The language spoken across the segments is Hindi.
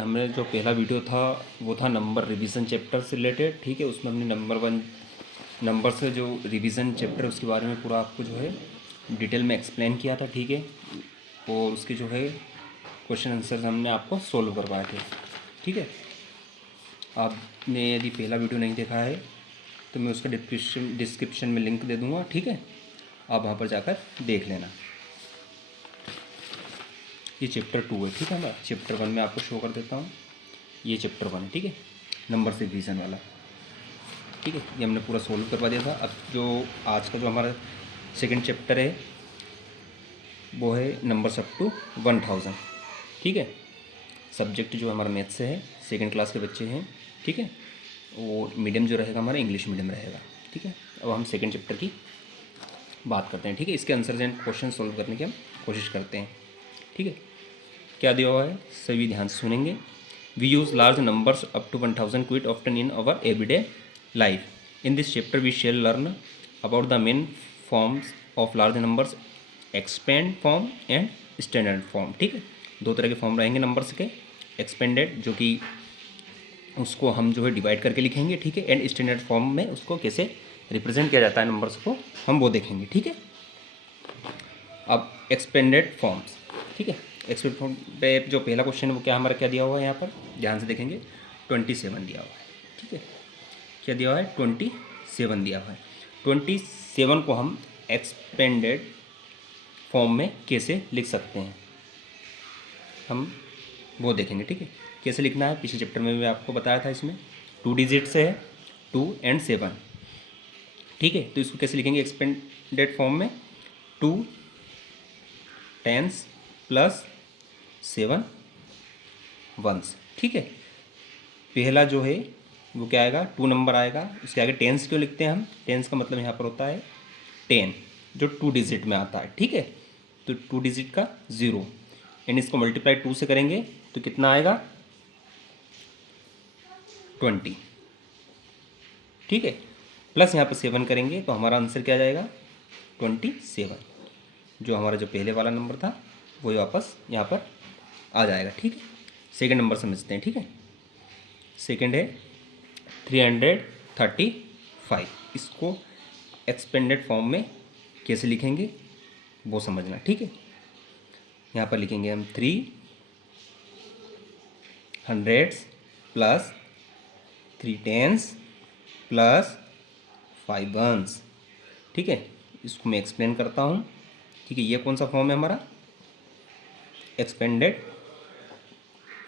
हमने जो पहला वीडियो था वो था नंबर रिवीजन चैप्टर से रिलेटेड, ठीक है। उसमें हमने नंबर से जो रिवीजन चैप्टर उसके बारे में पूरा आपको जो है डिटेल में एक्सप्लेन किया था, ठीक है। और उसके जो है क्वेश्चन आंसर हमने आपको सोल्व करवाए थे, ठीक है। आपने यदि पहला वीडियो नहीं देखा है तो मैं उसका डिस्क्रिप्शन में लिंक दे दूँगा, ठीक है। आप वहाँ पर जाकर देख लेना। ये चैप्टर 2 है, ठीक है ना। चैप्टर 1 में आपको शो कर देता हूँ, ये चैप्टर 1 है, ठीक है, नंबर से डिवीज़न वाला, ठीक है। ये हमने पूरा सोल्व करवा दिया था। अब जो आज का जो हमारा सेकंड चैप्टर है वो है नंबर्स अप टू 1000, ठीक है। सब्जेक्ट जो हमारा मैथ से है, सेकंड क्लास के बच्चे हैं, ठीक है। और मीडियम जो रहेगा हमारा इंग्लिश मीडियम रहेगा, ठीक है। अब हम सेकंड चैप्टर की बात करते हैं, ठीक है। इसके आंसर एंड क्वेश्चन सोल्व करने की हम कोशिश करते हैं, ठीक है। क्या दिया हुआ है सभी ध्यान से सुनेंगे। We use large numbers up to 1000 quite often in our everyday life. In this chapter we shall learn about the main forms of large numbers, expand form and standard form, ठीक है। दो तरह के फॉर्म रहेंगे नंबर्स के, एक्सपेंडेड जो कि उसको हम जो है डिवाइड करके लिखेंगे, ठीक है। एंड स्टैंडर्ड फॉर्म में उसको कैसे रिप्रेजेंट किया जाता है नंबर्स को, हम वो देखेंगे, ठीक है। अब एक्सपेंडेड फॉर्म्स, ठीक है। एक्सपेंडेड फॉर्म पे जो पहला क्वेश्चन है वो क्या क्या दिया हुआ है यहाँ पर ध्यान से देखेंगे। 27 दिया हुआ है, ठीक है। क्या दिया हुआ है 27 दिया हुआ है। 27 को हम एक्सपेंडेड फॉर्म में कैसे लिख सकते हैं हम वो देखेंगे, ठीक है। कैसे लिखना है पिछले चैप्टर में भी आपको बताया था। इसमें 2 डिजिट से है, 2 और 7, ठीक है। तो इसको कैसे लिखेंगे एक्सपेंडेड फॉर्म में, 2 10s प्लस 7 1s, ठीक है। पहला जो है वो क्या आएगा 2 नंबर आएगा, उसके आगे 10s क्यों लिखते हैं हम, 10s का मतलब यहाँ पर होता है 10 जो 2 डिजिट में आता है, ठीक है। तो 2 डिजिट का 0 एंड इसको मल्टीप्लाई 2 से करेंगे तो कितना आएगा 20, ठीक है। प्लस यहाँ पर 7 करेंगे तो हमारा आंसर क्या आ जाएगा 27। जो हमारा जो पहले वाला नंबर था वही वापस यहाँ पर आ जाएगा, ठीक है। सेकंड नंबर समझते हैं, ठीक है। सेकंड है 335। इसको एक्सपेंडेड फॉर्म में कैसे लिखेंगे वो समझना, ठीक है। यहाँ पर लिखेंगे हम 300 प्लस 3 10s प्लस 5 1s, ठीक है। इसको मैं एक्सप्लेन करता हूँ, ठीक है। ये कौन सा फॉर्म है हमारा एक्सपेंडेड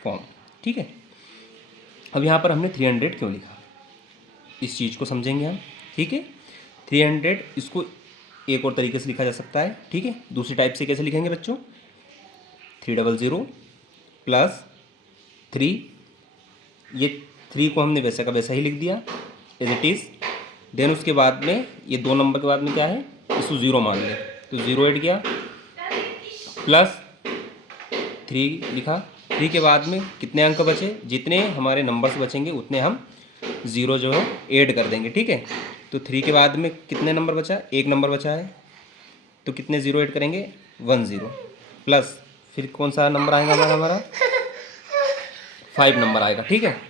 फॉर्म, ठीक है। अब यहाँ पर हमने 300 क्यों लिखा इस चीज़ को समझेंगे हम, ठीक है। 300 इसको एक और तरीके से लिखा जा सकता है, ठीक है। दूसरी टाइप से कैसे लिखेंगे बच्चों, 300 प्लस 3, ये 3 को हमने वैसा का वैसा ही लिख दिया एज इट इज़। देन उसके बाद में ये 2 नंबर के बाद में क्या है इसको 0 मान लें तो 0 ऐड किया, प्लस 3 लिखा। 3 के बाद में कितने अंक बचे, जितने हमारे नंबर्स बचेंगे उतने हम 0 जो है ऐड कर देंगे, ठीक है। तो 3 के बाद में कितने नंबर बचा, एक नंबर बचा है तो कितने 0 ऐड करेंगे 1 0, प्लस फिर कौन सा नंबर आएगा हमारा 5 नंबर आएगा, ठीक है।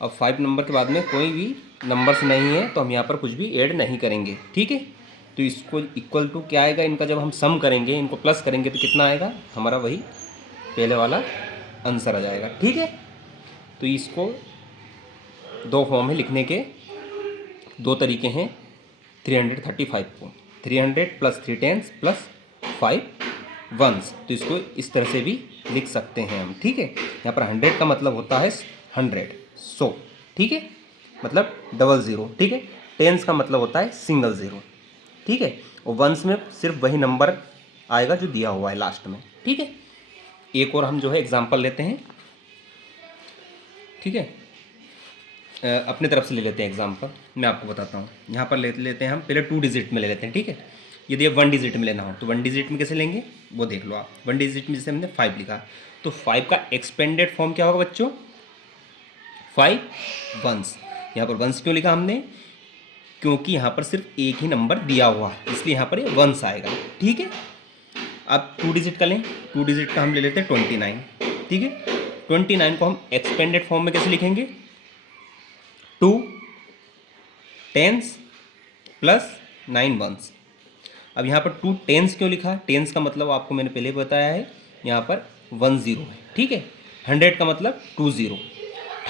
अब 5 नंबर के बाद में कोई भी नंबर्स नहीं है तो हम यहाँ पर कुछ भी ऐड नहीं करेंगे, ठीक है। तो इसको इक्वल टू क्या आएगा इनका, जब हम सम करेंगे इनको प्लस करेंगे तो कितना आएगा हमारा वही पहले वाला आंसर आ जाएगा, ठीक है। तो इसको 2 फॉर्म में लिखने के 2 तरीके हैं 335 को, 300 प्लस 3 10s प्लस 5 1s। तो इसको इस तरह से भी लिख सकते हैं हम, ठीक है। यहाँ पर 100 का मतलब होता है 100 100, ठीक है, मतलब 00, ठीक है। 10s का मतलब होता है सिंगल 0, ठीक है। और 1s में सिर्फ वही नंबर आएगा जो दिया हुआ है लास्ट में, ठीक है। एक और हम जो है एग्जांपल लेते हैं, ठीक है। अपने तरफ से ले लेते हैं एग्जांपल, मैं आपको बताता हूँ। यहाँ पर ले लेते हैं हम पहले 2 डिजिट में ले लेते हैं, ठीक है। यदि 1 डिजिट में लेना हो तो 1 डिजिट में कैसे लेंगे वो देख लो आप। 1 डिजिट में जैसे हमने 5 लिखा तो 5 का एक्सपेंडेड फॉर्म क्या होगा बच्चों 5 1s। यहाँ पर 1s क्यों लिखा हमने, क्योंकि यहाँ पर सिर्फ एक ही नंबर दिया हुआ है इसलिए यहाँ पर ये 1s आएगा, ठीक है। अब 2 डिजिट का लें, 2 डिजिट का हम ले लेते हैं 29, ठीक है। 29 को हम एक्सपेंडेड फॉर्म में कैसे लिखेंगे? 2 टेंस प्लस 9 वंस। अब यहाँ पर 2 टेंस क्यों लिखा? टेंस का मतलब आपको मैंने पहले बताया है, यहाँ पर 10 है, ठीक है। 100 का मतलब 20,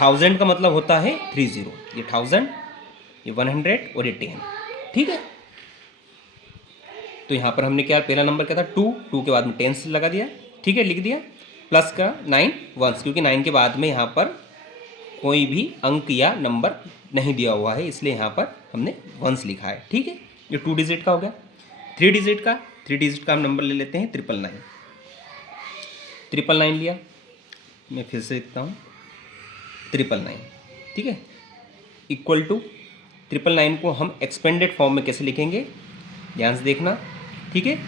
1000 का मतलब होता है 30। ये 1000, ये 100 और ये 10, ठीक है। तो यहाँ पर हमने क्या, पहला नंबर क्या था? 2 के बाद में टेंस लगा दिया, ठीक है, लिख दिया, प्लस का 9 वंस, क्योंकि 9 के बाद में यहाँ पर कोई भी अंक या नंबर नहीं दिया हुआ है, इसलिए यहाँ पर हमने वंस लिखा है, ठीक है। ये 2 डिजिट का हो गया। 3 डिजिट का हम नंबर ले लेते हैं 999। 999 लिया, मैं फिर से लिखता हूँ 999, ठीक है, इक्वल टू 999 को हम एक्सपेंडेड फॉर्म में कैसे लिखेंगे? ध्यान से देखना, ठीक है।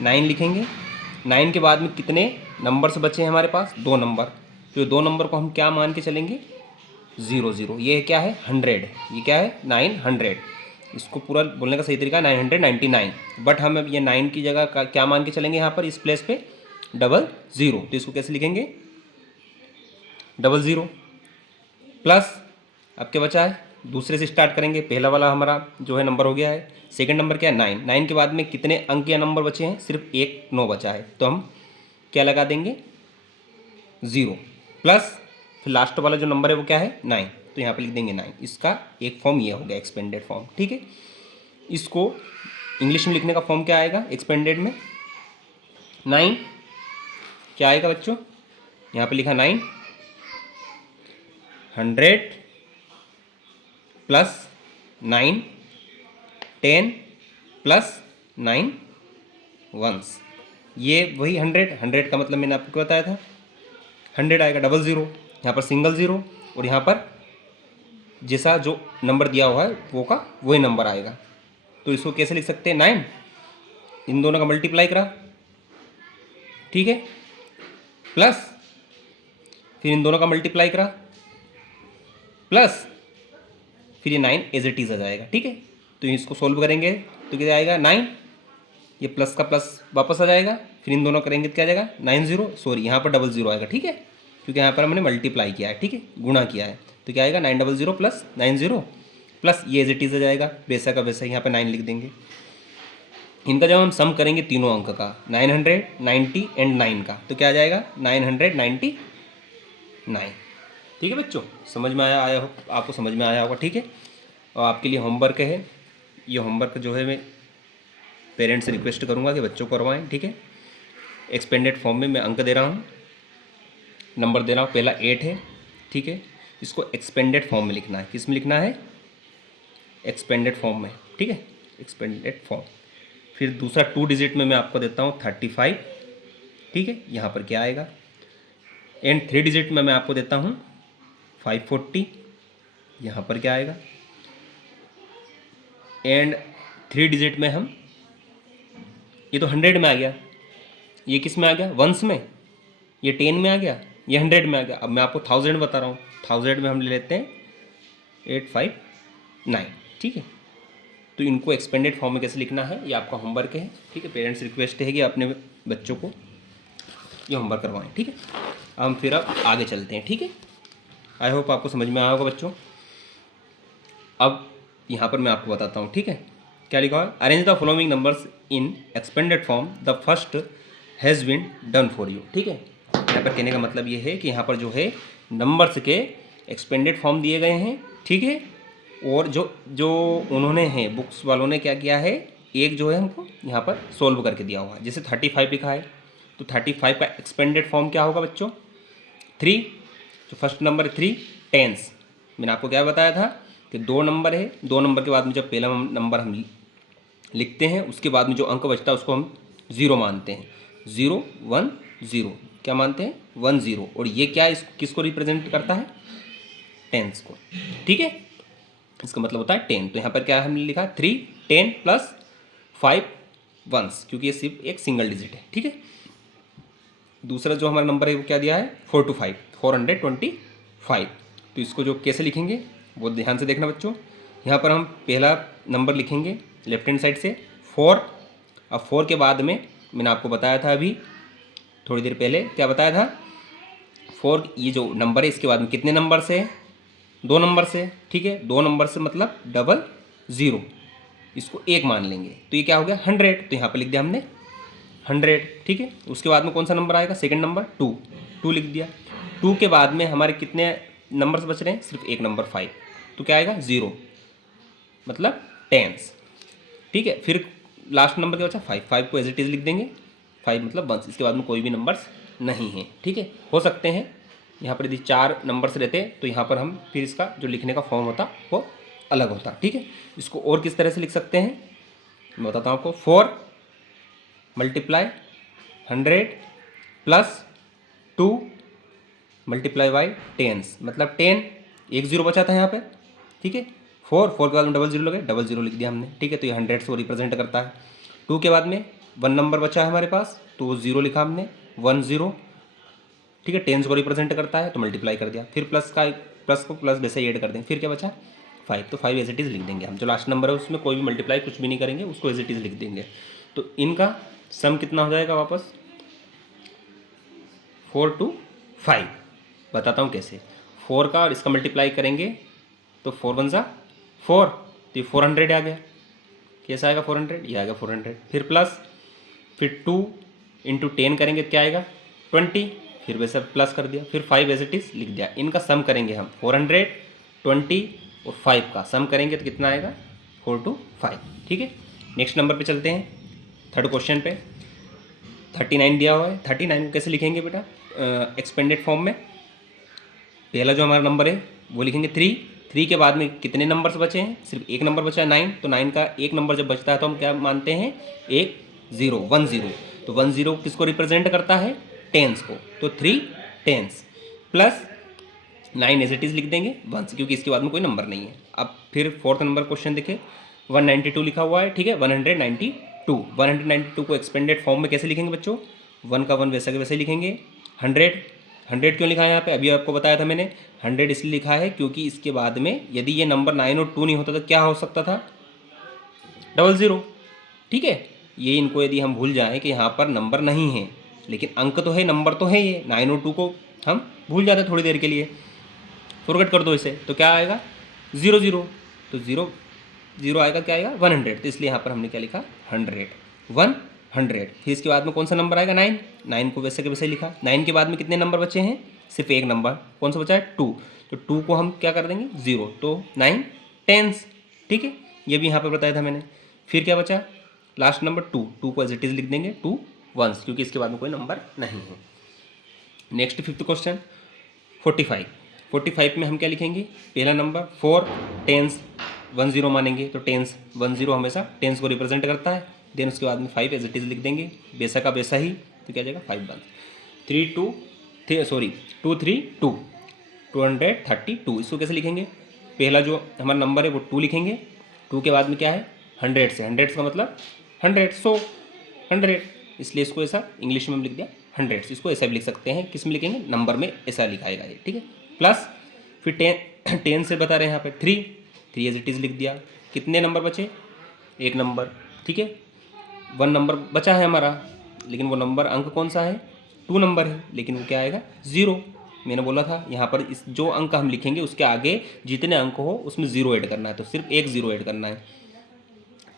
9 लिखेंगे, 9 के बाद में कितने नंबर्स बचे हैं हमारे पास? 2 नंबर। तो ये 2 नंबर को हम क्या मान के चलेंगे? 00। ये क्या है? 100। ये क्या है? 900। इसको पूरा बोलने का सही तरीका 999, बट हम अब ये 9 की जगह का क्या मान के चलेंगे? यहाँ पर इस प्लेस पे 00। तो इसको कैसे लिखेंगे? 00 प्लस, अब क्या बचा है? दूसरे से स्टार्ट करेंगे। पहला वाला हमारा जो है नंबर हो गया है। सेकंड नंबर क्या है? 9। 9 के बाद में कितने अंक या नंबर बचे हैं? सिर्फ एक 9 बचा है, तो हम क्या लगा देंगे? 0 प्लस फिर लास्ट वाला जो नंबर है वो क्या है? 9। तो यहाँ पे लिख देंगे 9। इसका एक फॉर्म ये हो गया एक्सपेंडेड फॉर्म, ठीक है। इसको इंग्लिश में लिखने का फॉर्म क्या आएगा एक्सपेंडेड में? 9 क्या आएगा बच्चों? यहाँ पे लिखा 9, 100 प्लस 9, 10 प्लस 9 वंस। ये वही 100 का मतलब मैंने आपको बताया था 100 आएगा, 00, यहाँ पर सिंगल 0, और यहाँ पर जैसा जो नंबर दिया हुआ है वो का वही नंबर आएगा। तो इसको कैसे लिख सकते हैं? 9 इन दोनों का मल्टीप्लाई करा, ठीक है, प्लस फिर इन दोनों का मल्टीप्लाई करा, प्लस फिर ये 9 एज इट इज़ आ जाएगा, ठीक है। तो इसको सोल्व करेंगे तो क्या आएगा? 9, ये प्लस का प्लस वापस आ जाएगा, फिर इन दोनों करेंगे तो क्या आ जाएगा? 90, सॉरी यहाँ पर 00 आएगा, ठीक है, क्योंकि यहाँ पर हमने मल्टीप्लाई किया है, ठीक है, गुणा किया है। तो क्या आएगा? 900 प्लस 90 प्लस ये एज इट इज़ आ जाएगा, वैसा का वैसा यहाँ पर 9 लिख देंगे। इनका जब हम सम करेंगे तीनों अंक का 990 एंड 9 का, तो क्या आ जाएगा? 999, ठीक है बच्चों, समझ में आया हो आपको? समझ में आया होगा, ठीक है। और आपके लिए होमवर्क है, ये होमवर्क जो है मैं पेरेंट्स से रिक्वेस्ट करूँगा कि बच्चों को करवाएं, ठीक है। एक्सपेंडेड फॉर्म में मैं अंक दे रहा हूँ, नंबर दे रहा हूँ, पहला 8 है, ठीक है। इसको एक्सपेंडेड फॉर्म में लिखना है। किस में लिखना है? एक्सपेंडेड फॉर्म में, ठीक है, एक्सपेंडेड फॉर्म। फिर दूसरा 2 डिजिट में मैं आपको देता हूँ 35, ठीक है, यहाँ पर क्या आएगा? एंड 3 डिजिट में मैं आपको देता हूँ 540, यहाँ पर क्या आएगा? एंड 3 डिजिट में हम, ये तो 100 में आ गया, ये किस में आ गया? वंस में। ये 10 में आ गया, ये 100 में आ गया। अब मैं आपको 1000 बता रहा हूँ, 1000 में हम ले लेते हैं 859, ठीक है। तो इनको एक्सपेंडेड फॉर्म में कैसे लिखना है ये आपका होमवर्क है, ठीक है। पेरेंट्स रिक्वेस्ट है कि अपने बच्चों को ये होमवर्क करवाएं, ठीक है। हम फिर अब आगे चलते हैं, ठीक है। आई होप आपको समझ में आया होगा बच्चों। अब यहाँ पर मैं आपको बताता हूँ, ठीक है, क्या लिखा है? Arrange the following numbers in expanded form, the first has been done for you, ठीक है। यहाँ पर कहने का मतलब ये है कि यहाँ पर जो है नंबर्स के एक्सपेंडेड फॉर्म दिए गए हैं, ठीक है। और जो उन्होंने हैं बुक्स वालों ने क्या किया है, एक जो है हमको यहाँ पर सोल्व करके दिया हुआ है। जैसे 35 लिखा है, तो 35 का एक्सपेंडेड फॉर्म क्या होगा बच्चों? 3, जो फर्स्ट नंबर 3 टेंस। मैंने आपको क्या बताया था कि 2 नंबर है, 2 नंबर के बाद में जब पहला नंबर हम लिखते हैं उसके बाद में जो अंक बचता है उसको हम 0 मानते हैं। 0 1 0 क्या मानते हैं? 1 0। और ये क्या किसको रिप्रेजेंट करता है? टेंस को, ठीक है। इसका मतलब होता है 10। तो यहाँ पर क्या हमने लिखा? 3 10 प्लस 5 वंस, क्योंकि ये सिर्फ एक सिंगल डिजिट है, ठीक है। दूसरा जो हमारा नंबर है वो क्या दिया है? 425, 425। तो इसको जो कैसे लिखेंगे वो ध्यान से देखना बच्चों। यहाँ पर हम पहला नंबर लिखेंगे लेफ्ट हैंड साइड से 4। अब 4 के बाद में मैंने आपको बताया था अभी थोड़ी देर पहले, क्या बताया था? 4 ये जो नंबर है इसके बाद में कितने नंबर से है, 2 नंबर से, ठीक है, 2 नंबर से मतलब 00, इसको 1 मान लेंगे तो ये क्या हो गया 100, तो यहाँ पे लिख दिया हमने 100, ठीक है। उसके बाद में कौन सा नंबर आएगा, सेकंड नंबर 2 लिख दिया। 2 के बाद में हमारे कितने नंबर्स बच रहे हैं, सिर्फ एक नंबर 5, तो क्या आएगा 0 मतलब टेंस, ठीक है। फिर लास्ट नंबर क्या बचा 5 को एज इट इज़ लिख देंगे, 5 मतलब 1, इसके बाद में कोई भी नंबर्स नहीं है, ठीक है। हो सकते हैं यहाँ पर यदि 4 नंबर्स रहते तो यहाँ पर हम फिर इसका जो लिखने का फॉर्म होता वो अलग होता, ठीक है। इसको और किस तरह से लिख सकते हैं मैं बताता हूँ आपको। 4 multiply 100 plus 2 multiply by tens, मतलब 10, 1 0 बचा था यहाँ पे, ठीक है। 4 के बाद में 00 लगे, 00 लिख दिया हमने, ठीक है। तो ये 100 को रिप्रेजेंट करता है। 2 के बाद में 1 नंबर बचा है हमारे पास, तो वो 0 लिखा हमने, 1 0, ठीक है। टेंस को रिप्रेजेंट करता है तो मल्टीप्लाई कर दिया, फिर प्लस को प्लस वैसे ही ऐड कर देंगे, फिर क्या बचा 5, तो 5 एज इट इज़ लिख देंगे हम। जो लास्ट नंबर है उसमें कोई भी मल्टीप्लाई कुछ भी नहीं करेंगे, उसको एज इट इज़ लिख देंगे। तो इनका सम कितना हो जाएगा वापस 4 to 5, बताता हूँ कैसे। 4 का और इसका मल्टीप्लाई करेंगे तो 4 1 जा 4, तो ये 400 आ गया। कैसा आएगा 400, ये आएगा 400। फिर प्लस, फिर 2 इंटू 10 करेंगे तो क्या आएगा 20, फिर वैसे प्लस कर दिया, फिर 5 एज इट इज़ लिख दिया। इनका सम करेंगे हम 400, 20 और 5 का सम करेंगे तो कितना आएगा 4 to 5, ठीक है। नेक्स्ट नंबर पे चलते हैं, थर्ड क्वेश्चन पे। 39 दिया हुआ है। 39 को कैसे लिखेंगे बेटा एक्सपेंडेड फॉर्म में। पहला जो हमारा नंबर है वो लिखेंगे 3 के बाद में कितने नंबर्स बचे हैं, सिर्फ एक नंबर बचा है 9, तो 9 का एक नंबर जब बचता है तो हम क्या मानते हैं 1 0, तो 1 0 किसको रिप्रेजेंट करता है टेंस को, तो 3 tens plus 9 as it is लिख देंगे 1, क्योंकि इसके बाद में कोई नंबर नहीं है। अब फिर फोर्थ नंबर क्वेश्चन देखें, 192 लिखा हुआ है, ठीक है। 192 को एक्सपेंडेड फॉर्म में कैसे लिखेंगे बच्चों, 1 का 1 वैसा के वैसे लिखेंगे। 100 क्यों लिखा है यहाँ पे, अभी आपको बताया था मैंने 100 इसलिए लिखा है क्योंकि इसके बाद में यदि ये नंबर 9 और 2 नहीं होता तो क्या हो सकता था 00, ठीक है। ये इनको यदि हम भूल जाएं कि यहाँ पर नंबर नहीं है लेकिन अंक तो है, नंबर तो है, ये 9 और 2 को हम भूल जाते थोड़ी देर के लिए, फॉरगेट कर दो इसे, तो क्या आएगा 0 0, तो 0 0 आएगा, क्या आएगा 100, तो इसलिए यहाँ पर हमने क्या लिखा 100। फिर इसके बाद में कौन सा नंबर आएगा 9 को वैसे के वैसे लिखा। 9 के बाद में कितने नंबर बचे हैं, सिर्फ एक नंबर, कौन सा बचा है 2, तो 2 को हम क्या कर देंगे 0, तो 9 टेंस, ठीक है। ये भी यहाँ पर बताया था मैंने। फिर क्या बचा लास्ट नंबर 2 को एज इट इज़ लिख देंगे 2 1, क्योंकि इसके बाद में कोई नंबर नहीं है। नेक्स्ट फिफ्थ क्वेश्चन 45 में हम क्या लिखेंगे, पहला नंबर 4 टेंस 1 0 मानेंगे, तो टेंस 1 0 हमेशा टेंस को रिप्रेजेंट करता है। देन उसके बाद में 5 एज इट इज़ लिख देंगे, वैसा का वैसा ही, तो क्या जाएगा 5 1 3 2 2 3 2 232। इसको कैसे लिखेंगे, पहला जो हमारा नंबर है वो 2 लिखेंगे, 2 के बाद में क्या है 100 से, 100 का मतलब 100, इसलिए इसको ऐसा इंग्लिश में लिख दिया 100, इसको ऐसा भी लिख सकते हैं, किस में लिखेंगे नंबर में ऐसा लिखाएगा ये, ठीक है। प्लस फिर 10 से बता रहे हैं यहाँ पे 3 एज इट इज़ लिख दिया। कितने नंबर बचे, एक नंबर, ठीक है। 1 नंबर बचा है हमारा, लेकिन वो नंबर अंक कौन सा है 2 नंबर है, लेकिन वो क्या आएगा 0। मैंने बोला था यहाँ पर इस जो अंक हम लिखेंगे उसके आगे जितने अंक हो उसमें 0 ऐड करना है, तो सिर्फ एक 0 ऐड करना है,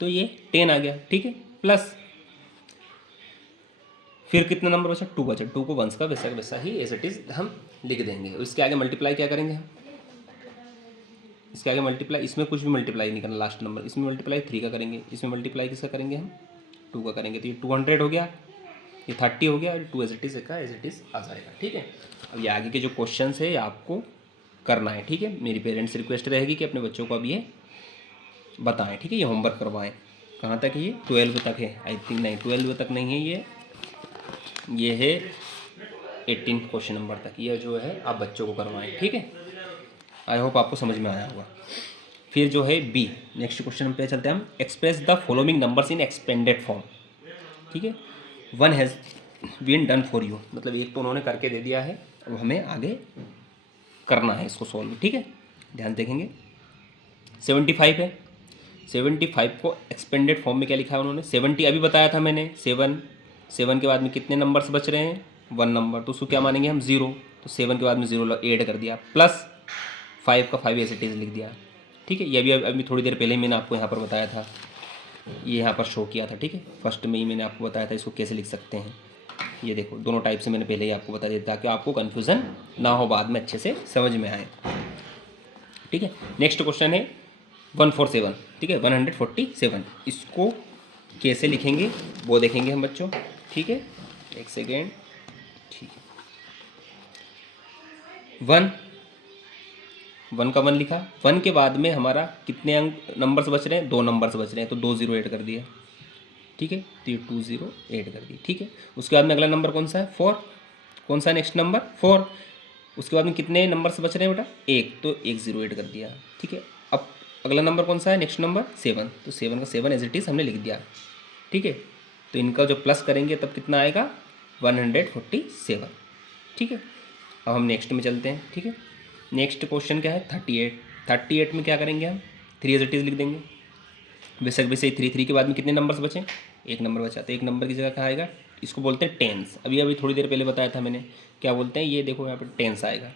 तो ये 10 आ गया, ठीक है। प्लस फिर कितना नंबर बचा 2 बचा, 2 को 1 का वैसा ही एज इट इज़ हम लिख देंगे। इसके आगे मल्टीप्लाई क्या करेंगे हम, इसके आगे मल्टीप्लाई, इसमें कुछ भी मल्टीप्लाई नहीं करना, लास्ट नंबर इसमें मल्टीप्लाई 3 का करेंगे, इसमें मल्टीप्लाई किसका करेंगे हम 2 का करेंगे, तो ये 200 हो गया, ये 30 हो गया, और 2 एज इट इज़ का एज इट इज़ आ जाएगा, ठीक है। अब ये आगे के जो क्वेश्चन है ये आपको करना है, ठीक है। मेरी पेरेंट्स रिक्वेस्ट रहेगी कि अपने बच्चों को अब ये बताएं, ठीक है, ये होमवर्क करवाएं। कहाँ तक है ये 12 तक है, आई थिंक नहीं 12 तक नहीं है, ये है 18 क्वेश्चन नंबर तक, ये जो है आप बच्चों को करवाएं, ठीक है। आई होप आपको समझ में आया होगा। फिर जो है बी, नेक्स्ट क्वेश्चन पे चलते हैं हम। Express the following numbers in expanded form, ठीक है। 1 has been done for you, मतलब एक तो उन्होंने करके दे दिया है, अब हमें आगे करना है इसको सॉल्व, ठीक है। ध्यान देखेंगे 75 है, 75 को एक्सपेंडेड फॉर्म में क्या लिखा है उन्होंने 70, अभी बताया था मैंने 7 के बाद में कितने नंबर्स बच रहे हैं 1 नंबर, तो उसको क्या मानेंगे हम 0, तो 7 के बाद में 0 ऐड कर दिया, प्लस 5 का 5 ऐसे लिख दिया। ठीक है, ये भी अभी थोड़ी देर पहले ही मैंने आपको यहाँ पर बताया था, ये यहाँ पर शो किया था। ठीक है, फर्स्ट में ही मैंने आपको बताया था इसको कैसे लिख सकते हैं। ये देखो दोनों टाइप से मैंने पहले ही आपको बता दिया ताकि आपको कन्फ्यूज़न ना हो, बाद में अच्छे से समझ में आए। ठीक है, नेक्स्ट क्वेश्चन है 147। ठीक है, 147 इसको कैसे लिखेंगे वो देखेंगे हम बच्चों। ठीक है, एक सेकेंड। ठीक है, 1 का 1 लिखा, 1 के बाद में हमारा कितने अंक नंबर्स बच रहे हैं, 2 नंबर्स बच रहे हैं, तो 2 0 ऐड कर दिया। ठीक है, तो ये 2 0 ऐड कर दी। ठीक है, उसके बाद में अगला नंबर कौन सा है, 4। कौन सा नेक्स्ट नंबर, 4। उसके बाद में कितने नंबर्स बच रहे हैं बेटा, 1, तो 1 0 ऐड कर दिया। ठीक है, अब अगला नंबर कौन सा है, नेक्स्ट नंबर 7, तो 7 का 7 एज इट इज़ हमने लिख दिया। ठीक है, तो इनका जो प्लस करेंगे तब कितना आएगा, 147। ठीक है, अब हम नेक्स्ट में चलते हैं। ठीक है, नेक्स्ट क्वेश्चन क्या है, 38। 38 में क्या करेंगे हम, 3 एज इट इज़ लिख देंगे। बेशक वैसे ही 3 के बाद में कितने नंबर्स बचे, 1 नंबर बचा, तो 1 नंबर की जगह कहाँ आएगा, इसको बोलते हैं टेंस। अभी थोड़ी देर पहले बताया था मैंने, क्या बोलते हैं, ये देखो यहाँ पर टेंस आएगा,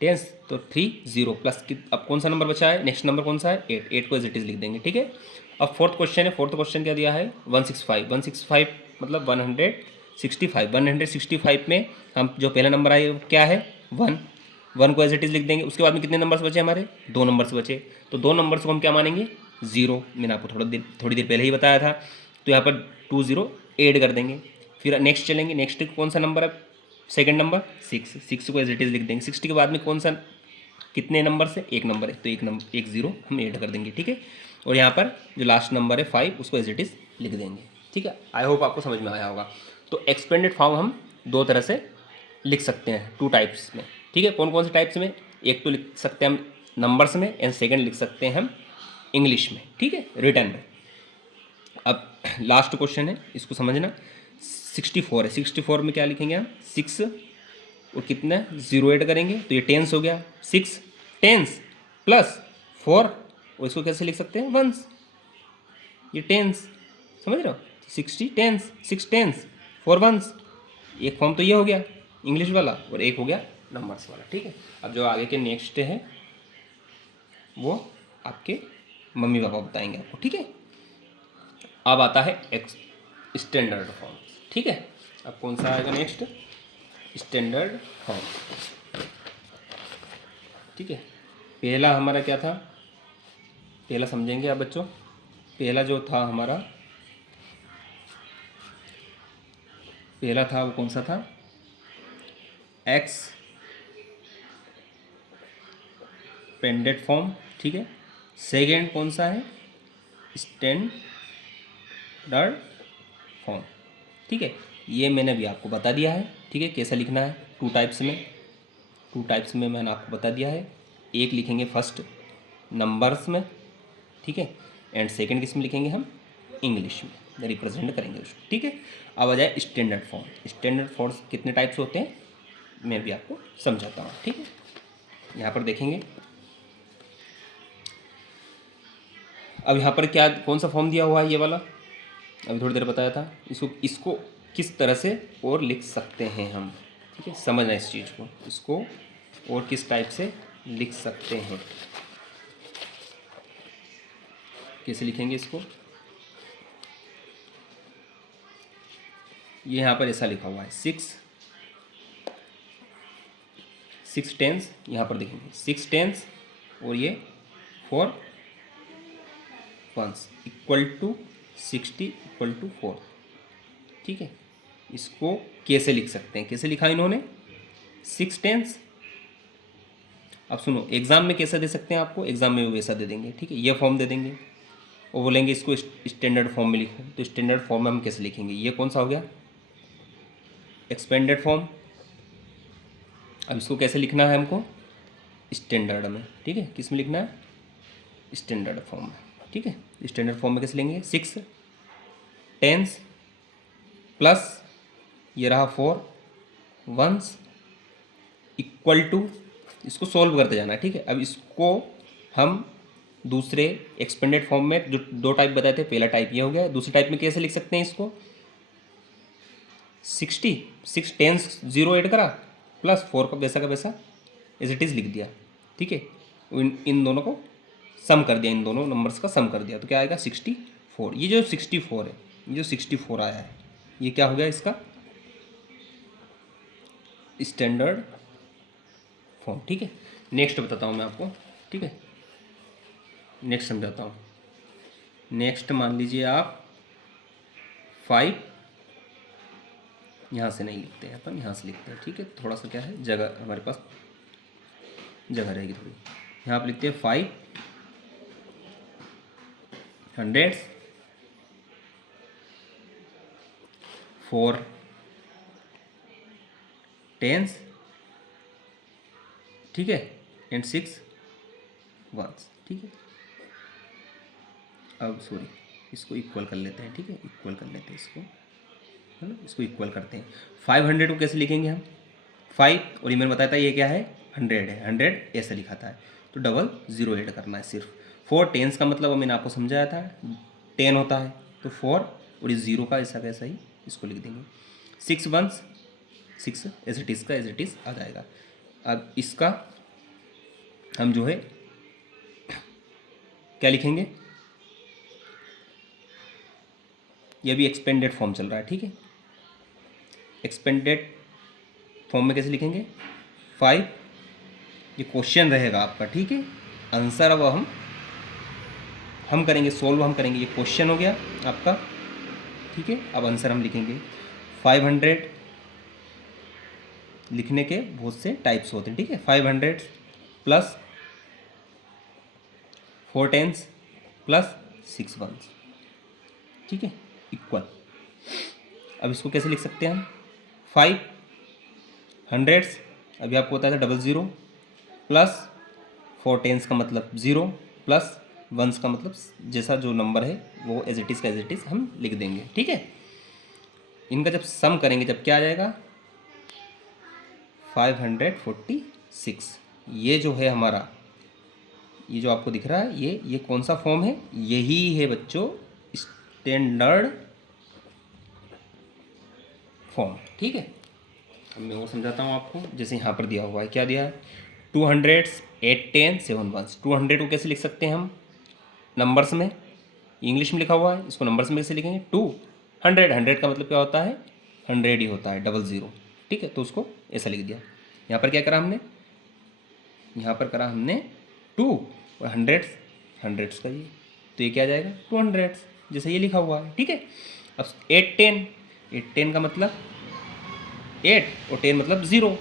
टेंस। तो 3 0 प्लस अब कौन सा नंबर बचा है, नेक्स्ट नंबर कौन सा है, 8। 8 को एज इट इज़ लिख देंगे। ठीक है, अब फोर्थ क्वेश्चन है, फोर्थ क्वेश्चन क्या दिया है, 165। 165 मतलब 165। 165 में हम जो पहला नंबर आए वो क्या है, 1। 1 को एज इट इज़ लिख देंगे। उसके बाद में कितने नंबर्स बचे हमारे, 2 नंबर्स बचे, तो 2 नंबर्स को हम क्या मानेंगे, 0। मैंने आपको थोड़ी देर पहले ही बताया था। तो यहाँ पर 2 0 ऐड कर देंगे। फिर नेक्स्ट चलेंगे, नेक्स्ट कौन सा नंबर है, सेकंड नंबर 6। 6 को एज इट इज़ लिख देंगे। 60 के बाद में कौन सा, कितने नंबर से, 1 नंबर है, तो 1 0 हम ऐड कर देंगे। ठीक है, और यहाँ पर जो लास्ट नंबर है 5 उसको एज इट इज़ लिख देंगे। ठीक है, आई होप आपको समझ में आया होगा। तो एक्सपेंडेड फॉर्म हम 2 तरह से लिख सकते हैं, 2 टाइप्स में। ठीक है, कौन कौन से टाइप्स में, एक तो लिख सकते हैं हम नंबर्स में, एंड सेकेंड लिख सकते हैं हम इंग्लिश में। ठीक है, रिटर्न में। अब लास्ट क्वेश्चन है, इसको समझना। 64 है, 64 में क्या लिखेंगे हम, 6 और कितना 0 ऐड करेंगे, तो ये टेंस हो गया। 6 टेंस प्लस 4, और इसको कैसे लिख सकते हैं, वंस। ये टेंस, समझ रहे हो, 60 टेंस, 6 टेंस 4 वंस। एक फॉर्म तो ये हो गया इंग्लिश वाला, और एक हो गया नंबर्स वाला। ठीक है, अब जो आगे के नेक्स्ट है वो आपके मम्मी पापा बताएंगे आपको। ठीक है, अब आता है स्टैंडर्ड फॉर्म। ठीक है, अब कौन सा आएगा नेक्स्ट, स्टैंडर्ड फॉर्म। ठीक है, पहला हमारा क्या था, पहला समझेंगे आप बच्चों। पहला जो था हमारा, पहला था वो कौन सा था, एक्सपेंडेड फॉर्म। ठीक है, सेकेंड कौन सा है, स्टैंडर्ड फॉर्म। ठीक है, ये मैंने भी आपको बता दिया है। ठीक है, कैसा लिखना है, 2 टाइप्स में, 2 टाइप्स में मैंने आपको बता दिया है। एक लिखेंगे फर्स्ट नंबर्स में, ठीक है, एंड सेकंड किस में लिखेंगे हम, इंग्लिश में रिप्रेजेंट करेंगे उसको। ठीक है, अब आ जाए स्टैंडर्ड फॉर्म। स्टैंडर्ड फॉर्म कितने टाइप्स होते हैं मैं भी आपको समझाता हूँ। ठीक है, यहाँ पर देखेंगे, अब यहाँ पर क्या, कौन सा फॉर्म दिया हुआ है, ये वाला अभी थोड़ी देर बताया था। इसको किस तरह से और लिख सकते हैं हम। ठीक है, समझना इस चीज़ को, इसको और किस टाइप से लिख सकते हैं, कैसे लिखेंगे इसको। ये यहाँ पर ऐसा लिखा हुआ है, 6 टेंस, यहाँ पर देखेंगे 6 टेंस और ये 4 ones equal to 60 equal to 4। ठीक है, इसको कैसे लिख सकते हैं, कैसे लिखा इन्होंने, 6 टेंस। अब सुनो, एग्जाम में कैसा दे सकते हैं आपको, एग्जाम में वैसा दे देंगे। ठीक है, ये फॉर्म दे देंगे और बोलेंगे इसको स्टैंडर्ड फॉर्म में लिखो, तो स्टैंडर्ड फॉर्म में हम कैसे लिखेंगे, ये कौन सा हो गया, एक्सपेंडेड फॉर्म। अब इसको कैसे लिखना है हमको, स्टैंडर्ड में। ठीक है, किस में लिखना है, स्टैंडर्ड फॉर्म में। ठीक है, स्टैंडर्ड फॉर्म में कैसे लेंगे, 6 टेंस प्लस ये रहा 4 वंस इक्वल टू, इसको सॉल्व करते जाना है। ठीक है, अब इसको हम दूसरे एक्सपेंडेड फॉर्म में जो 2 टाइप बताए थे, पहला टाइप ये हो गया, दूसरी टाइप में कैसे लिख सकते हैं इसको, 6 टेंस 0 ऐड करा प्लस 4 का वैसा एज इट इज़ लिख दिया, ठीक है। इन दोनों को सम कर दिया, इन दोनों नंबर्स का सम कर दिया, तो क्या आएगा 64। ये जो 64 है, ये जो 64 आया है, ये क्या हो गया इसका स्टैंडर्ड फॉर्म, ठीक है। नेक्स्ट बताता हूँ मैं आपको, ठीक है, नेक्स्ट समझाता हूँ। नेक्स्ट मान लीजिए आप 5, यहाँ से नहीं लिखते हैं अपन, यहाँ से लिखते हैं, ठीक है। थोड़ा सा क्या है, जगह हमारे पास जगह रहेगी थोड़ी। यहाँ पर लिखते हैं 5 हंड्रेड्स, 4 टेंस, ठीक है, एंड 6 वंस, ठीक है। अब सॉरी, इसको इक्वल कर लेते हैं, ठीक है, इक्वल कर लेते हैं इसको, है ना, इसको इक्वल करते हैं। 500 को कैसे लिखेंगे हम, 5 और ये मैंने बताया था ये क्या है 100 है, 100 ऐसे लिखा था, तो डबल 0 ऐड करना है सिर्फ। 4 टेंस का मतलब मैंने आपको समझाया था 10 होता है, तो 4 और इस 0 का ऐसा कैसा ही इसको लिख देंगे। 6 वंस, 6 एज इट इज़ का एज इट इज़ आ जाएगा। अब इसका हम जो है क्या लिखेंगे, ये भी एक्सपेंडेड फॉर्म चल रहा है, ठीक है। एक्सपेंडेड फॉर्म में कैसे लिखेंगे 5, ये क्वेश्चन रहेगा आपका, ठीक है। आंसर अब हम करेंगे सोल्व, हम करेंगे, ये क्वेश्चन हो गया आपका, ठीक है। अब आंसर हम लिखेंगे 500 लिखने के बहुत से टाइप्स होते हैं, ठीक है। 500 प्लस 4 टेंस प्लस 6 वंस, ठीक है, इक्वल। अब इसको कैसे लिख सकते हैं हम 5 हंड्रेड्स, अभी आपको बताया था 00 प्लस 4 टेंस का मतलब 0 प्लस वंस का मतलब जैसा जो नंबर है वो एज इट इज़ का एज इट इज़ हम लिख देंगे, ठीक है। इनका जब सम करेंगे जब क्या आ जाएगा 546। ये जो है हमारा, ये जो आपको दिख रहा है ये कौन सा फॉर्म है, यही है बच्चों स्टैंडर्ड फॉर्म, ठीक है। अब मैं और समझाता हूँ आपको, जैसे यहाँ पर दिया हुआ है, क्या दिया है 200 8 10 7 वंस। 200 को कैसे लिख सकते हैं हम नंबर्स में, इंग्लिश में लिखा हुआ है, इसको नंबर्स में कैसे लिखेंगे 200। 100 का मतलब क्या होता है 100 ही होता है, 00, ठीक है। तो उसको ऐसा लिख दिया। यहाँ पर क्या करा हमने, यहाँ पर करा हमने 2 और हंड्रेड्स का ये, तो ये क्या आ जाएगा 200 जैसे ये लिखा हुआ है, ठीक है। अब 8 10 का मतलब 8 और 10 मतलब 0,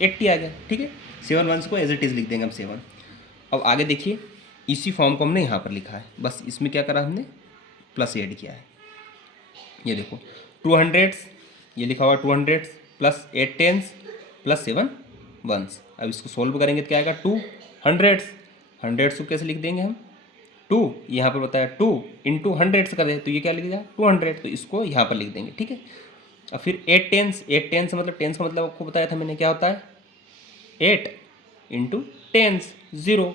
80 आ गया, ठीक है। 7 वंस को एज इट इज़ लिख देंगे हम 7। अब आगे देखिए, इसी फॉर्म को हमने यहाँ पर लिखा है, बस इसमें क्या करा हमने प्लस ऐड किया है। ये देखो 200 ये लिखा हुआ 200 प्लस 8 टेंस प्लस 7 वंस। अब इसको सोल्व करेंगे तो क्या आएगा 200 100 को कैसे लिख देंगे हम 2, यहाँ पर बताया 2 इंटू 100 कर दे, तो ये क्या लिख दिया 200, तो इसको यहाँ पर लिख देंगे, ठीक है। अब फिर 8 टेंस मतलब टेंस का मतलब आपको बताया था मैंने क्या होता है 8 इंटू टेंस 0,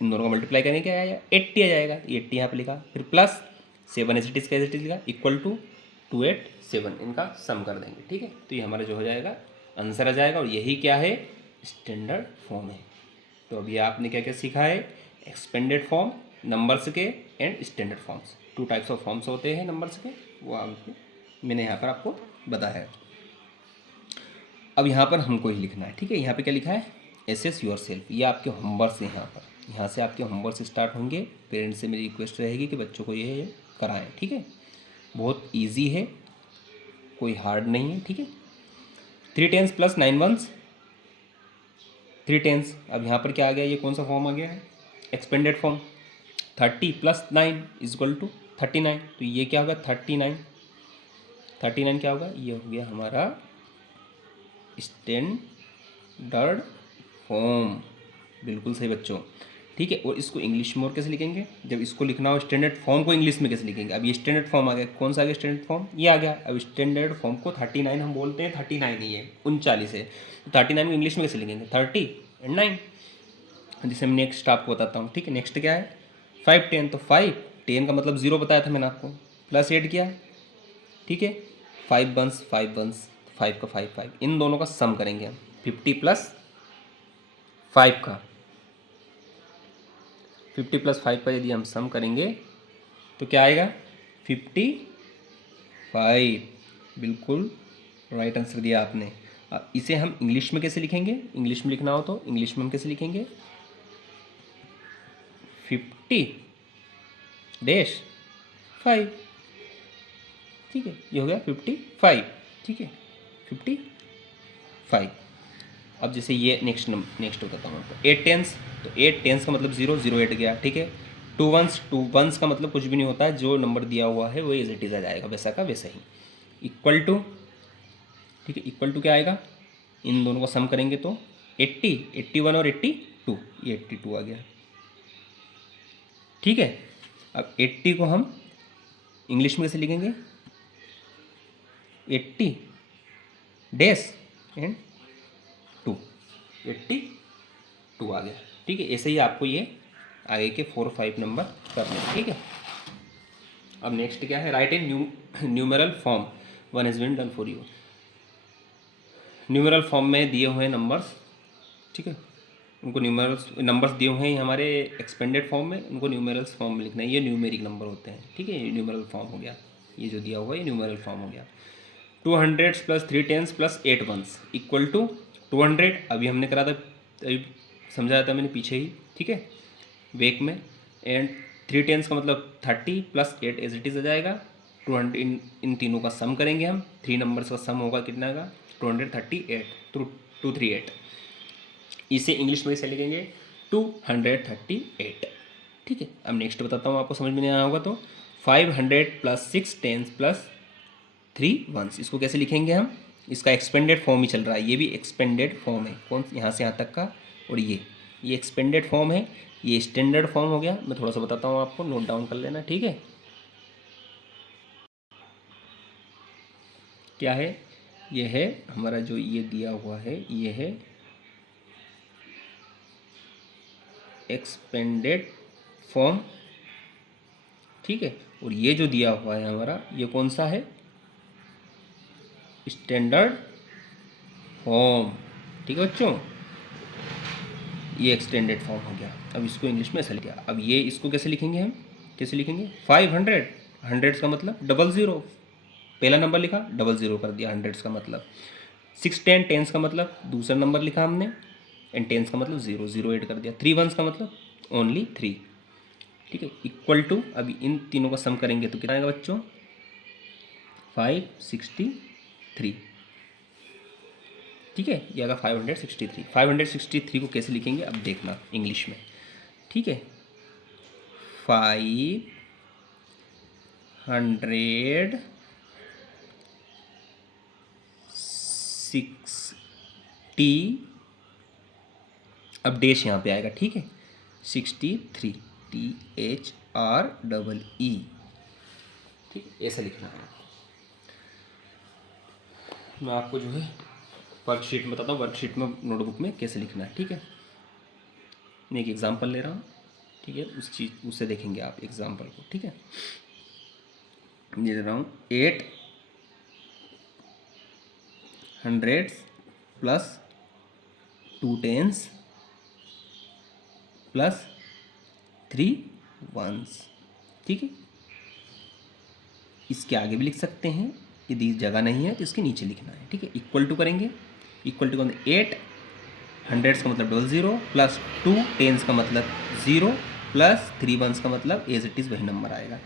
इन दोनों को मल्टीप्लाई करेंगे क्या आएगा 80 आ जाएगा, तो 80 यहाँ पर लिखा, फिर प्लस 7 एज इट इज़ लिखा इक्वल टू 287, इनका सम कर देंगे, ठीक है। तो ये हमारा जो हो जाएगा आंसर आ जाएगा, और यही क्या है स्टैंडर्ड फॉर्म है। तो अभी आपने क्या क्या सीखा है एक्सपेंडेड फॉर्म नंबर्स के and standard forms, 2 types of forms होते हैं नंबर्स के, वो आपको मैंने यहाँ पर आपको बताया है। अब यहाँ पर हमको ही लिखना है, ठीक है। यहाँ पे क्या लिखा है एसेस योर सेल्फ, ये आपके होमवर्क है। यहाँ से आपके होमवर्क स्टार्ट होंगे। पेरेंट्स से मेरी रिक्वेस्ट रहेगी कि बच्चों को ये कराएं, ठीक है। बहुत ईजी है, कोई हार्ड नहीं है, ठीक है। 3 टेंस प्लस 9 वंस, 3 टेंस। अब यहाँ पर क्या आ गया, ये कौन सा फॉर्म आ गया है expanded form. 30 plus 9 is equal to 39, तो ये क्या होगा 39 क्या होगा, ये हो गया हमारा स्टैंडर्ड फॉर्म। बिल्कुल सही बच्चों, ठीक है। और इसको इंग्लिश में और कैसे लिखेंगे, जब इसको लिखना हो स्टैंडर्ड फॉर्म को इंग्लिश में कैसे लिखेंगे। अब ये स्टैंडर्ड फॉर्म आ गया, कौन सा आ गया स्टैंडर्ड फॉर्म, ये आ गया। अब स्टैंडर्ड फॉर्म को 39 हम बोलते हैं, 39 ही है 39 है, तो 39 को इंग्लिश में कैसे लिखेंगे 30 और 9, जिसे मैं नेक्स्ट आपको बताता हूँ, ठीक है। नेक्स्ट क्या है 5 10, तो 5 10 का मतलब 0 बताया था मैंने आपको, प्लस ऐड किया, ठीक है। 5 वंस 5 का 5 इन दोनों का सम करेंगे हम, 50 प्लस 5 का, 50 प्लस 5 का यदि हम सम करेंगे तो क्या आएगा 55। बिल्कुल राइट आंसर दिया आपने। अब इसे हम इंग्लिश में कैसे लिखेंगे, इंग्लिश में लिखना हो तो इंग्लिश में हम कैसे लिखेंगे, 50-5। ठीक है, ये हो गया 55। ठीक है 55। अब जैसे ये नेक्स्ट बताता हूँ आपको 8 टेंस, तो 8 टेंस का मतलब 0, 0 8 गया। ठीक है, 2 वंस, 2 वंस का मतलब कुछ भी नहीं होता है, जो नंबर दिया हुआ है वो एज इट इज आ जाएगा, वैसा का वैसा ही। इक्वल टू, ठीक है, इक्वल टू क्या आएगा, इन दोनों को सम करेंगे तो 80, 81 और 82, ये 82 आ गया। ठीक है, अब 80 को हम इंग्लिश में कैसे लिखेंगे, 80 डैश एंड 2, 82 आ गया। ठीक है, ऐसे ही आपको ये आगे के 4 5 नंबर करने हैं। ठीक है, अब नेक्स्ट क्या है, write in numeral form, one is been done for you. Numeral form में दिए हुए नंबर्स, ठीक है, उनको न्यूमेरल्स नंबर्स दिए हुए हैं हमारे एक्सपेंडेड फॉर्म में, उनको न्यूमेरल्स फॉर्म में लिखना है। ये न्यूमेरिक नंबर होते हैं। ठीक है, ये न्यूमेरल फॉर्म हो गया, ये जो दिया हुआ है ये न्यूमेरल फॉर्म हो गया। 200 plus 3 tens plus 8 ones equal to 200, अभी हमने करा था, अभी समझाया था मैंने पीछे ही। ठीक है, वेक में, एंड 3 टेंस का मतलब 30 प्लस 8 एज इट इज आ जाएगा। 200 इन तीनों का सम करेंगे हम, 3 नंबर्स का सम होगा कितना का, 238 टू 238। इसे इंग्लिश में कैसे लिखेंगे, 238। ठीक है, अब नेक्स्ट बताता हूँ, आपको समझ में नहीं आया होगा तो 500 प्लस 6 टेंस प्लस 3 वंस, इसको कैसे लिखेंगे हम, इसका एक्सपेंडेड फॉर्म ही चल रहा है, ये भी एक्सपेंडेड फॉर्म है, कौन यहाँ से यहाँ तक का, और ये एक्सपेंडेड फॉर्म है, ये स्टैंडर्ड फॉर्म हो गया। मैं थोड़ा सा बताता हूँ आपको, नोट डाउन कर लेना। ठीक है, क्या है, ये है हमारा जो ये दिया हुआ है, ये है एक्सपेंडेड फॉर्म। ठीक है, और ये जो दिया हुआ है हमारा, ये कौन सा है, स्टैंडर्ड फॉर्म। ठीक है बच्चों, ये एक्सटेंडेड फॉर्म हो गया। अब इसको इंग्लिश में ऐसा लिखा, अब ये इसको कैसे लिखेंगे हम, कैसे लिखेंगे, 500, हंड्रेड्स का मतलब 00, पहला नंबर लिखा 00 कर दिया, हंड्रेड्स का मतलब 610, टेंस का मतलब दूसरा नंबर लिखा हमने, एंड टेंस का मतलब 0, 08 कर दिया। 3 वंस का मतलब ओनली 3। ठीक है, इक्वल टू, अभी इन तीनों का सम करेंगे तो कितना आएगा बच्चों, 563। ठीक है, ये आएगा 563। 563 को कैसे लिखेंगे अब देखना इंग्लिश में। ठीक है, 560, अब डैश यहाँ पे आएगा। ठीक है, 63, THREE। ठीक है, ऐसा लिखना है। मैं आपको जो है वर्कशीट में बताता हूँ, वर्कशीट में नोटबुक में कैसे लिखना है। ठीक है, मैं एक एग्जांपल ले रहा हूँ। ठीक है, उससे देखेंगे आप एग्जांपल को। ठीक है, ये ले रहा हूँ 800 प्लस 2 टेंस प्लस 3 वंस। ठीक है, इसके आगे भी लिख सकते हैं, यदि जगह नहीं है तो इसके नीचे लिखना है। ठीक है, इक्वल टू करेंगे, इक्वल टू करेंगे 8 हंड्रेड्स का मतलब 00 प्लस 2 टेंस का मतलब 0 प्लस 3 वंस का मतलब एज इट इज़ वही नंबर आएगा।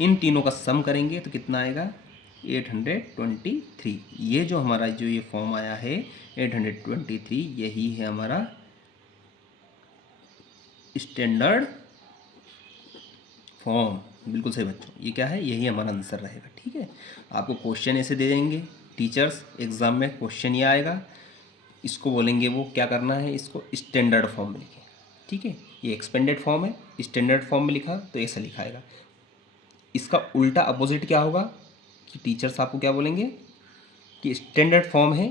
इन तीनों का सम करेंगे तो कितना आएगा, 823। ये जो हमारा जो ये फॉर्म आया है 823, यही है हमारा स्टैंडर्ड फॉर्म। बिल्कुल सही बच्चों, ये क्या है, यही हमारा आंसर रहेगा। ठीक है, आपको क्वेश्चन ऐसे दे देंगे टीचर्स, एग्ज़ाम में क्वेश्चन ये आएगा, इसको बोलेंगे वो क्या करना है, इसको स्टैंडर्ड फॉर्म में लिखें। ठीक है, ये एक्सपेंडेड फॉर्म है, स्टैंडर्ड फॉर्म में लिखा तो ऐसा लिखाएगा। इसका उल्टा अपोजिट क्या होगा, कि टीचर्स आपको क्या बोलेंगे कि स्टैंडर्ड फॉर्म है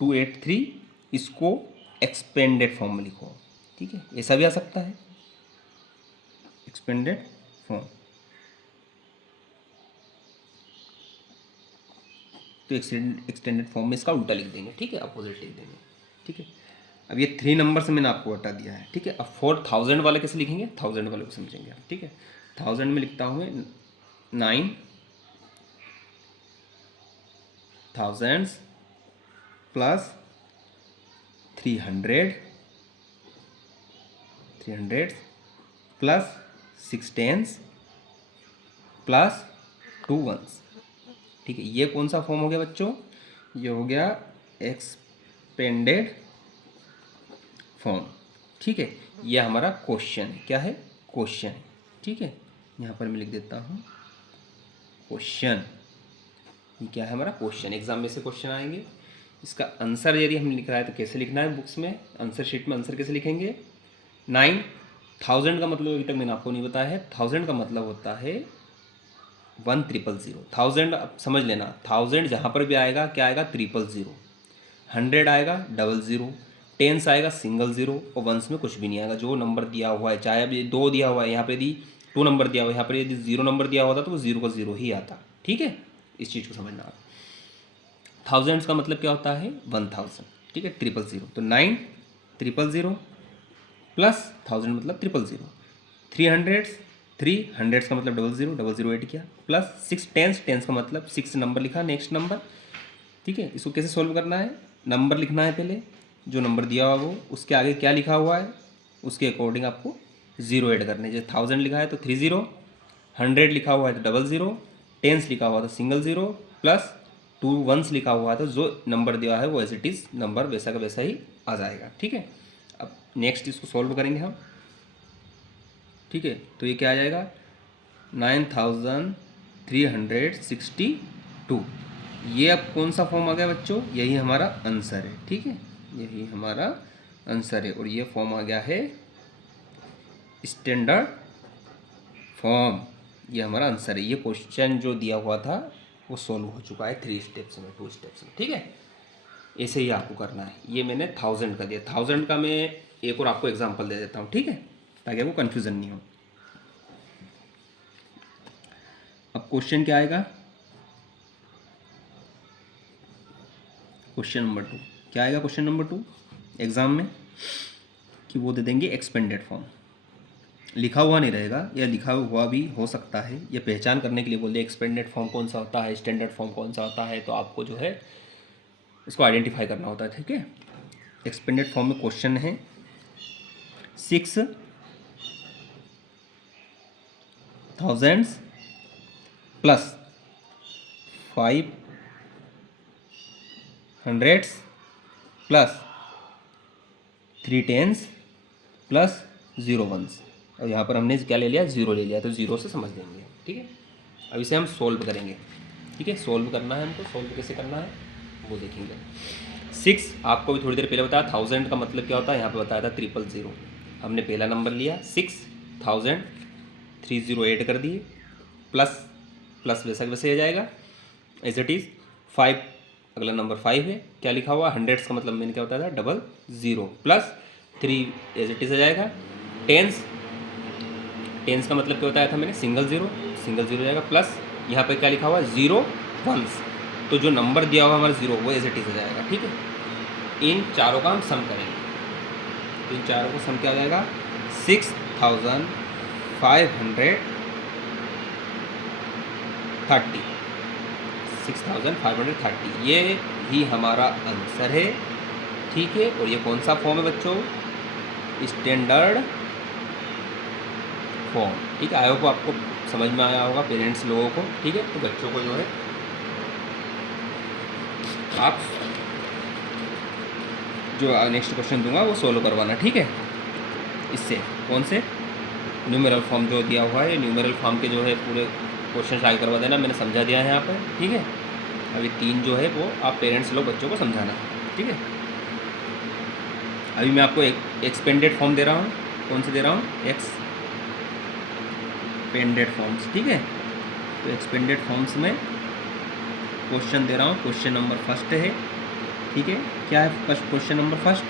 283, इसको एक्सपेंडेड फॉर्म में लिखो। ठीक है, ऐसा भी आ सकता है, एक्सपेंडेड फॉर्म। तो एक्सटेंडेड फॉर्म में इसका उल्टा लिख देंगे। ठीक है, अपोजिट लिख देंगे। ठीक है। अब ये 3 नंबर से मैंने आपको हटा दिया है, ठीक है। अब 4000 वाले कैसे लिखेंगे, 1000 वाले को समझेंगे आप, ठीक है। 1000 में लिखता हूँ मैं 9 thousands plus 300 plus 6 tens plus 2 ones, ठीक है। ये कौन सा फॉर्म हो गया बच्चों, ये हो गया एक्सपेंडेड फॉर्म, ठीक है। ये हमारा क्वेश्चन है, क्या है, क्वेश्चन है, ठीक है। यहाँ पर मैं लिख देता हूँ क्वेश्चन, ये क्या है हमारा क्वेश्चन। एग्जाम में से क्वेश्चन आएंगे, इसका आंसर यदि हम लिख रहा है तो कैसे लिखना है, बुक्स में आंसर शीट में आंसर कैसे लिखेंगे। 9000 का मतलब अभी तक मैंने आपको नहीं बताया है। 1000 का मतलब होता है 1000। 1000 अब समझ लेना, 1000 जहाँ पर भी आएगा क्या आएगा, 000। 100 आएगा 00, टेंस आएगा सिंगल 0 और वंस में कुछ भी नहीं आएगा। जो नंबर दिया हुआ है, चाहे अब ये 2 दिया हुआ है, यहाँ पर यदि 2 नंबर दिया हुआ है, यहाँ पर यदि 0 नंबर दिया होता तो वो 0 का 0 ही आता, ठीक है। इस चीज़ को समझना आप। थाउजेंड्स का मतलब क्या होता है, 1000, ठीक है। 000 तो 9 प्लस 1000 मतलब 000। 300 का मतलब 00 ऐड किया, प्लस 6 टेंस का मतलब 6 नंबर लिखा, नेक्स्ट नंबर, ठीक है। इसको कैसे सॉल्व करना है, नंबर लिखना है पहले, जो नंबर दिया हुआ वो उसके आगे क्या लिखा हुआ है उसके अकॉर्डिंग आपको 0 ऐड करने। जैसे 1000 लिखा है तो 30, 100 लिखा हुआ है तो 00, टेंस लिखा हुआ तो सिंगल 0, प्लस 2 वंस लिखा हुआ है तो जो नंबर दिया है वो एज इट इज़ नंबर वैसा का वैसा ही आ जाएगा, ठीक है। अब नेक्स्ट इसको सॉल्व करेंगे हम, ठीक है। तो ये क्या आ जाएगा, 9362। ये अब कौन सा फॉर्म आ गया बच्चों, यही हमारा आंसर है, ठीक है। यही हमारा आंसर है और ये फॉर्म आ गया है स्टैंडर्ड फॉर्म, ये हमारा आंसर है। ये क्वेश्चन जो दिया हुआ था वो सॉल्व हो चुका है 3 स्टेप्स में, 2 स्टेप्स में, ठीक है। ऐसे ही आपको करना है। ये मैंने 1000 का दिया, 1000 का मैं एक और आपको एग्जांपल दे देता हूँ, ठीक है, ताकि आपको कन्फ्यूज़न नहीं हो। अब क्वेश्चन क्या आएगा, क्वेश्चन नंबर 2 क्या आएगा, क्वेश्चन नंबर 2 एग्ज़ाम में कि वो दे देंगे एक्सपेंडेड फॉर्म। लिखा हुआ नहीं रहेगा या लिखा हुआ भी हो सकता है, या पहचान करने के लिए बोल दे एक्सपेंडेड फॉर्म कौन सा होता है, स्टैंडर्ड फॉर्म कौन सा होता है, तो आपको जो है इसको आइडेंटिफाई करना होता है, ठीक है। एक्सपेंडेड फॉर्म में क्वेश्चन है 6000 plus 500 plus 3 tens plus 0 ones। और यहाँ पर हमने क्या ले लिया, 0 ले लिया, तो 0 से समझ देंगे, ठीक है। अब इसे हम सोल्व करेंगे, ठीक है। सोल्व करना है हमको, सोल्व कैसे करना है वो देखेंगे। 6 आपको भी थोड़ी देर पहले बताया, 1000 का मतलब क्या होता है, यहाँ पे बताया था 000। हमने पहला नंबर लिया 6000, 30 ऐड कर दिए, प्लस प्लस वैसा वैसे आ जाएगा एज इट इज़। 5 अगला नंबर 5 है, क्या लिखा हुआ, 100 का मतलब मैंने क्या बताया था 00, प्लस 3 एज इट इज़ आ जाएगा। टेंस का मतलब क्या बताया था मैंने, सिंगल 0 आ जाएगा, प्लस यहाँ पे क्या लिखा हुआ है 0 वंस, तो जो नंबर दिया हुआ हमारा 0 वो एज इट इज़ आ जाएगा, ठीक है। इन चारों का हम सम करेंगे, तो इन चारों का सम क्या आ जाएगा, 6530, 6530, ये ही हमारा आंसर है, ठीक है। और ये कौन सा फॉर्म है बच्चों, स्टैंडर्ड फॉर्म, ठीक है। आई होप आपको समझ में आया होगा पेरेंट्स लोगों को, ठीक है। तो बच्चों को जो है आप जो नेक्स्ट क्वेश्चन दूंगा वो सोल्व करवाना, ठीक है। इससे कौन से न्यूमेरल फॉर्म जो दिया हुआ है, न्यूमेरल फॉर्म के जो है पूरे क्वेश्चन आगे करवा देना, मैंने समझा दिया है यहाँ पर, ठीक है। अभी 3 जो है वो आप पेरेंट्स लोग बच्चों को समझाना, ठीक है। अभी मैं आपको एक एक्सपेंडेड फॉर्म दे रहा हूँ, कौन से दे रहा हूँ, एक्सपेंडेड फॉर्म्स, ठीक है। तो एक्सपेंडेड फॉर्म्स में क्वेश्चन दे रहा हूँ, क्वेश्चन नंबर फर्स्ट है, ठीक है। क्या है question number first,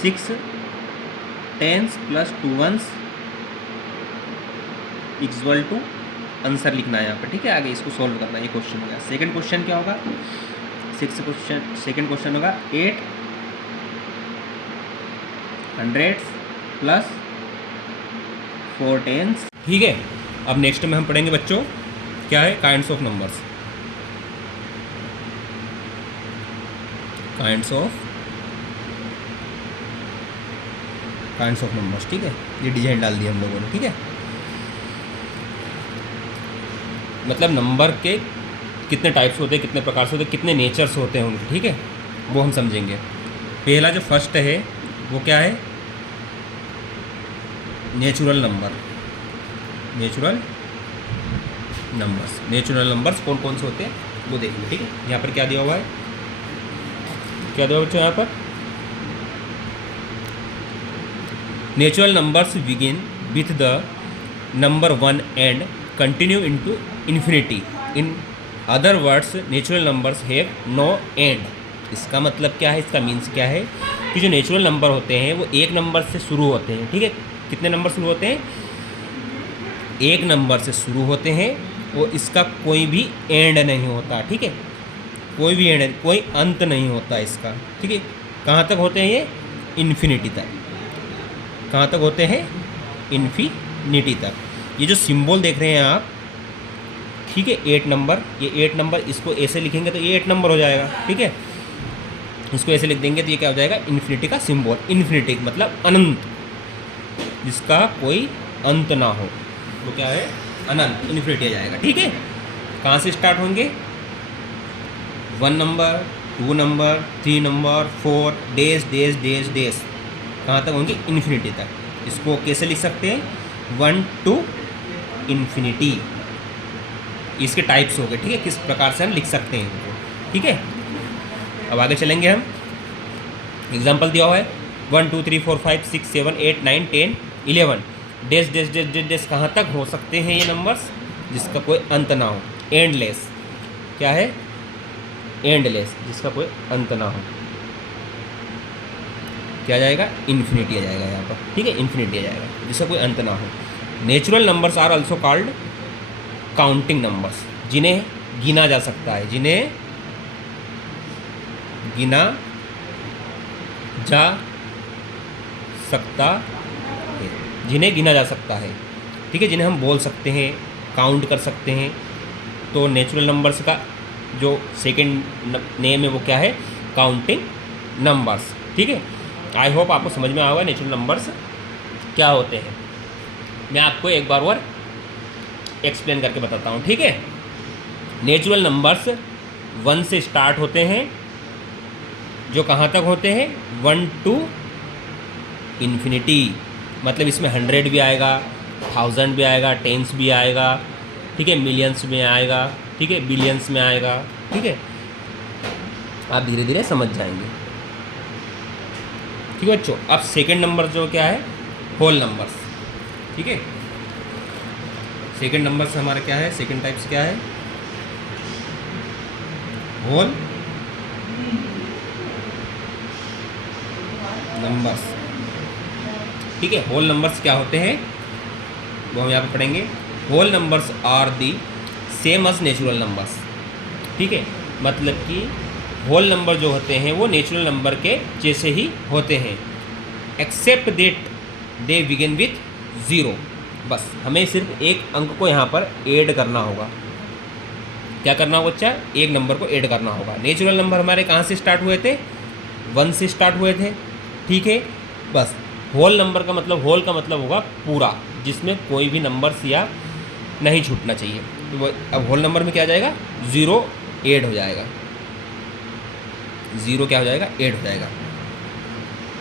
6 tens plus 2 ones equal to answer लिखना है यहाँ पर, ठीक है। आगे इसको सॉल्व करना है, ये क्वेश्चन हो गया। सेकंड क्वेश्चन क्या होगा, सेकेंड क्वेश्चन होगा 8 हंड्रेड्स प्लस 4 टेंस। ठीक है, अब नेक्स्ट में हम पढ़ेंगे बच्चों क्या है, kinds of numbers. Kinds of numbers. ठीक है, ये डिजाइन डाल दी हम लोगों ने। ठीक है, मतलब नंबर के कितने टाइप्स होते हैं, कितने प्रकार से होते हैं, कितने नेचर्स होते हैं उनके। ठीक है, वो हम समझेंगे। पहला जो फर्स्ट है वो क्या है, नेचुरल नंबर्स कौन कौन से होते हैं वो देखेंगे। ठीक है, यहाँ पर क्या दिया हुआ है, क्या दिया हुआ बच्चों यहाँ पर, natural numbers begin with the number 1 and continue into infinity. In other words natural numbers have no end. इसका मतलब क्या है, इसका मीन्स क्या है कि जो नेचुरल नंबर होते हैं वो एक नंबर से शुरू होते हैं। ठीक है, कितने नंबर शुरू होते हैं, एक नंबर से शुरू होते हैं और इसका कोई भी एंड नहीं होता। ठीक है, कोई भी एंड, कोई अंत नहीं होता इसका। ठीक है, कहाँ तक होते हैं ये, इन्फिनिटी तक। कहाँ तक होते हैं, इन्फिनिटी तक। ये जो सिंबल देख रहे हैं आप, ठीक है, 8 नंबर, ये 8 नंबर, इसको ऐसे लिखेंगे तो ये 8 नंबर हो जाएगा। ठीक है, इसको ऐसे लिख देंगे तो ये क्या हो जाएगा, इन्फिनिटी का सिंबल। इन्फिनिटी मतलब अनंत, जिसका कोई अंत ना हो, वो क्या है, अनंत, इन्फिनिटी आ जाएगा। ठीक है, कहाँ से स्टार्ट होंगे, 1 number, 2 number, 3 number, 4 days days days days, कहाँ तक होंगे, इन्फिनिटी तक। इसको कैसे लिख सकते हैं, 1 to इन्फिनिटी। इसके टाइप्स हो गए। ठीक है, किस प्रकार से हम लिख सकते हैं इनको। ठीक है, अब आगे चलेंगे हम। एग्जाम्पल दिया हुआ है 1 2 3 4 5 6 7 8 9 10 11 days days days days days, कहाँ तक हो सकते हैं ये नंबर्स, जिसका कोई अंत ना हो। एंडलेस, क्या है, एंडलेस, जिसका कोई अंत ना हो, क्या आ जाएगा, इन्फिनिटी आ जाएगा यहाँ पर। ठीक है, इन्फिनिटी आ जाएगा, जिसका कोई अंत ना हो। Natural numbers are also called counting numbers, जिन्हें गिना जा सकता है, जिन्हें गिना जा सकता है, जिन्हें गिना जा सकता है। ठीक है, जिन्हें हम बोल सकते हैं, काउंट कर सकते हैं। तो नेचुरल नंबर्स का जो सेकंड नेम है वो क्या है, काउंटिंग नंबर्स। ठीक है, आई होप आपको समझ में आएगा नेचुरल नंबर्स क्या होते हैं। मैं आपको एक बार और एक्सप्लेन करके बताता हूँ। ठीक है, नेचुरल नंबर्स 1 से स्टार्ट होते हैं, जो कहाँ तक होते हैं, 1 to इन्फिनिटी। मतलब इसमें 100 भी आएगा, 1000 भी आएगा, टेंस भी आएगा। ठीक है, मिलियंस में आएगा। ठीक है, बिलियंस में आएगा। ठीक है, आप धीरे धीरे समझ जाएंगे। ठीक है बच्चों, अब सेकंड नंबर जो क्या है, होल नंबर्स। ठीक है, सेकंड नंबर से हमारा क्या है, सेकंड टाइप्स क्या है, होल नंबर्स। ठीक है, होल नंबर्स क्या होते हैं वो हम यहाँ पे पढ़ेंगे। Whole numbers are the same as natural numbers. ठीक है, मतलब कि होल नंबर जो होते हैं वो नेचुरल नंबर के जैसे ही होते हैं, except that they begin with 0। बस हमें सिर्फ एक अंक को यहाँ पर ऐड करना होगा। क्या करना होगा बच्चा, एक नंबर को ऐड करना होगा। नेचुरल नंबर हमारे कहाँ से स्टार्ट हुए थे, 1 से स्टार्ट हुए थे। ठीक है, बस होल नंबर का मतलब, होल का मतलब होगा पूरा, जिसमें कोई भी नंबर या नहीं छूटना चाहिए। तो अब होल नंबर में क्या आ जाएगा, 0 ऐड हो जाएगा। 0 क्या हो जाएगा, ऐड हो जाएगा।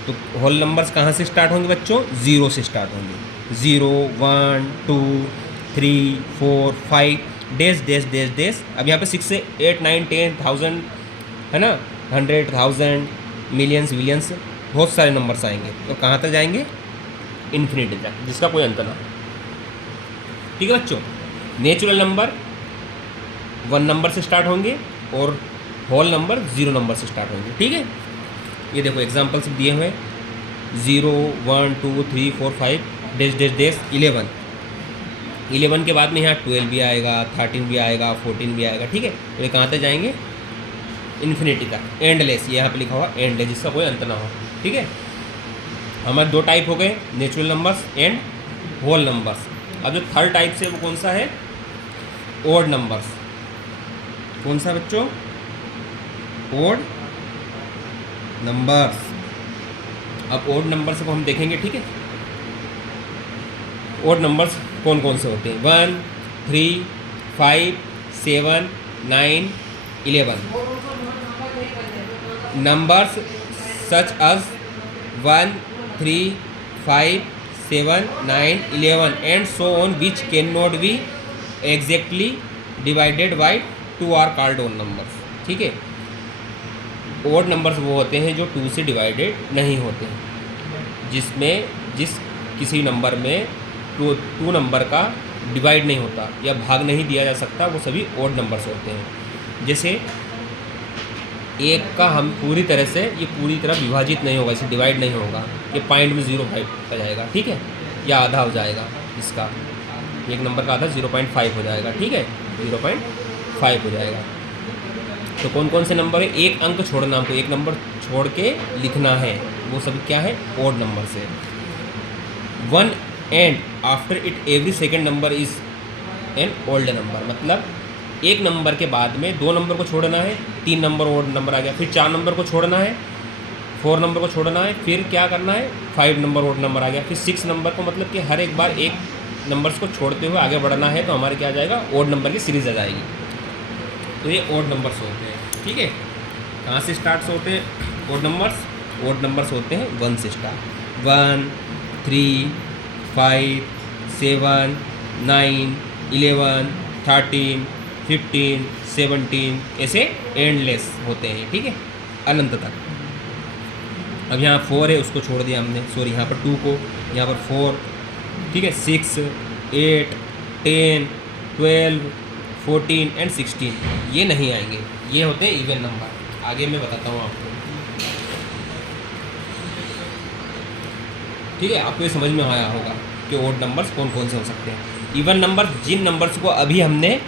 तो होल नंबर्स कहाँ से स्टार्ट होंगे बच्चों, 0 से स्टार्ट होंगे। 0 1 2 3 4 5 डेज डेज डेज डेज। अब यहाँ पे 6 से 8 9 10 1000 है ना, 100 1000 मिलियंस विलियंस, बहुत सारे नंबर्स आएंगे। तो कहाँ तक जाएंगे, इन्फिनिटी तक, जिसका कोई अंत ना हो। ठीक है बच्चों, नेचुरल नंबर 1 नंबर से स्टार्ट होंगे और होल नंबर 0 नंबर से स्टार्ट होंगे। ठीक है, ये देखो एग्जाम्पल्स दिए हुए, 0 1 2 3 4 5 डेज डेज डेज 11। 11 के बाद में यहाँ 12 भी आएगा, 13 भी आएगा, 14 भी आएगा। ठीक है, तो ये कहाँ तक जाएंगे, इन्फिनिटी तक, एंडलेस, ये यहाँ पे लिखा हुआ एंडलेस, जिसका कोई अंत ना हो। ठीक है, हमारे दो टाइप हो गए, natural numbers and whole numbers. अब जो थर्ड टाइप से वो कौन सा है, ओड नंबर्स। कौन सा बच्चों, ओड नंबर्स। अब ओड नंबर्स को हम देखेंगे। ठीक है, ओड नंबर्स कौन कौन से होते हैं, 1, 3, 5, 7, 9, 11। Numbers such as 1, 3, 5, 7, 9, 11 and so on which cannot be exactly divided by 2 are called odd numbers। ठीक है, ओड नंबर्स वो होते हैं जो 2 से डिवाइडेड नहीं होते हैं, जिस किसी नंबर में टू नंबर का डिवाइड नहीं होता या भाग नहीं दिया जा सकता, वो सभी ओड नंबर्स होते हैं। जैसे एक का हम पूरी तरह विभाजित नहीं होगा, इसे डिवाइड नहीं होगा, ये पॉइंट में 0.5 आ जाएगा। ठीक है, या आधा हो जाएगा, इसका एक नंबर का आधा 0.5 हो जाएगा। ठीक है, 0.5 हो जाएगा। तो कौन कौन से नंबर है, एक अंक छोड़ना, हमको एक नंबर छोड़ के लिखना है, वो सभी क्या है, ओड नंबर से। 1 and after it every second number is an old number, मतलब एक नंबर के बाद में 2 नंबर को छोड़ना है, 3 नंबर ओल्ड नंबर आ गया, फिर 4 नंबर को छोड़ना है, 4 नंबर को छोड़ना है, फिर क्या करना है, 5 नंबर ओल्ड नंबर आ गया, फिर 6 नंबर को, मतलब कि हर एक बार एक नंबर्स को छोड़ते हुए आगे बढ़ना है, तो हमारे क्या आ जाएगा, ओड नंबर की सीरीज आ जाएगी। तो ये ओड नंबर्स होते हैं। ठीक है, कहाँ से स्टार्ट होते हैं ओड नंबर्स, ओड नंबर्स होते हैं 1 से स्टार्ट, 1, 3, 5, 7, 9, 11, 13, 15, 17, ऐसे एंडलेस होते हैं। ठीक है, अनंत तक। अब यहाँ 4 है, उसको छोड़ दिया हमने, सॉरी यहाँ पर 2 को, यहाँ पर 4। ठीक है, 6, 8, 10, 12, 14 एंड 16 ये नहीं आएंगे, ये होते हैं इवन नंबर। आगे मैं बताता हूँ आपको। ठीक है, आपको ये समझ में आया होगा कि ओड नंबर्स कौन कौन से हो सकते हैं। इवन नंबर, जिन नंबर्स को अभी हमने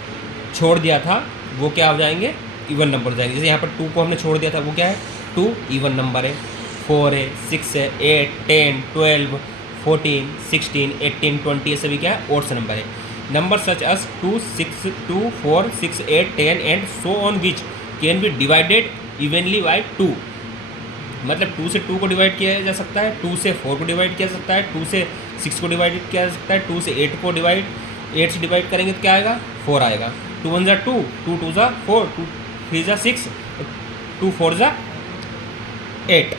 छोड़ दिया था वो क्या हो जाएंगे, इवन नंबर हो जाएंगे। जैसे यहाँ पर 2 को हमने छोड़ दिया था, वो क्या है, 2 इवन नंबर है। 4 है, 6 है, 8, 10, 12, 14, 16, 18, 20 ये सभी क्या है, ओड्स नंबर है। Number such as 2, 6, 2, 4, 6, 8, 10 and so on which can be divided evenly by 2, मतलब 2 से 2 को डिवाइड किया जा सकता है, 2 से 4 को डिवाइड किया जा सकता है, 2 से 6 को डिवाइड किया जा सकता है, 2 से 8 को 8 से डिवाइड करेंगे तो क्या आएगा, 4 आएगा। 2 1 2, 2 2 4, 2 3 6, 2 4 8,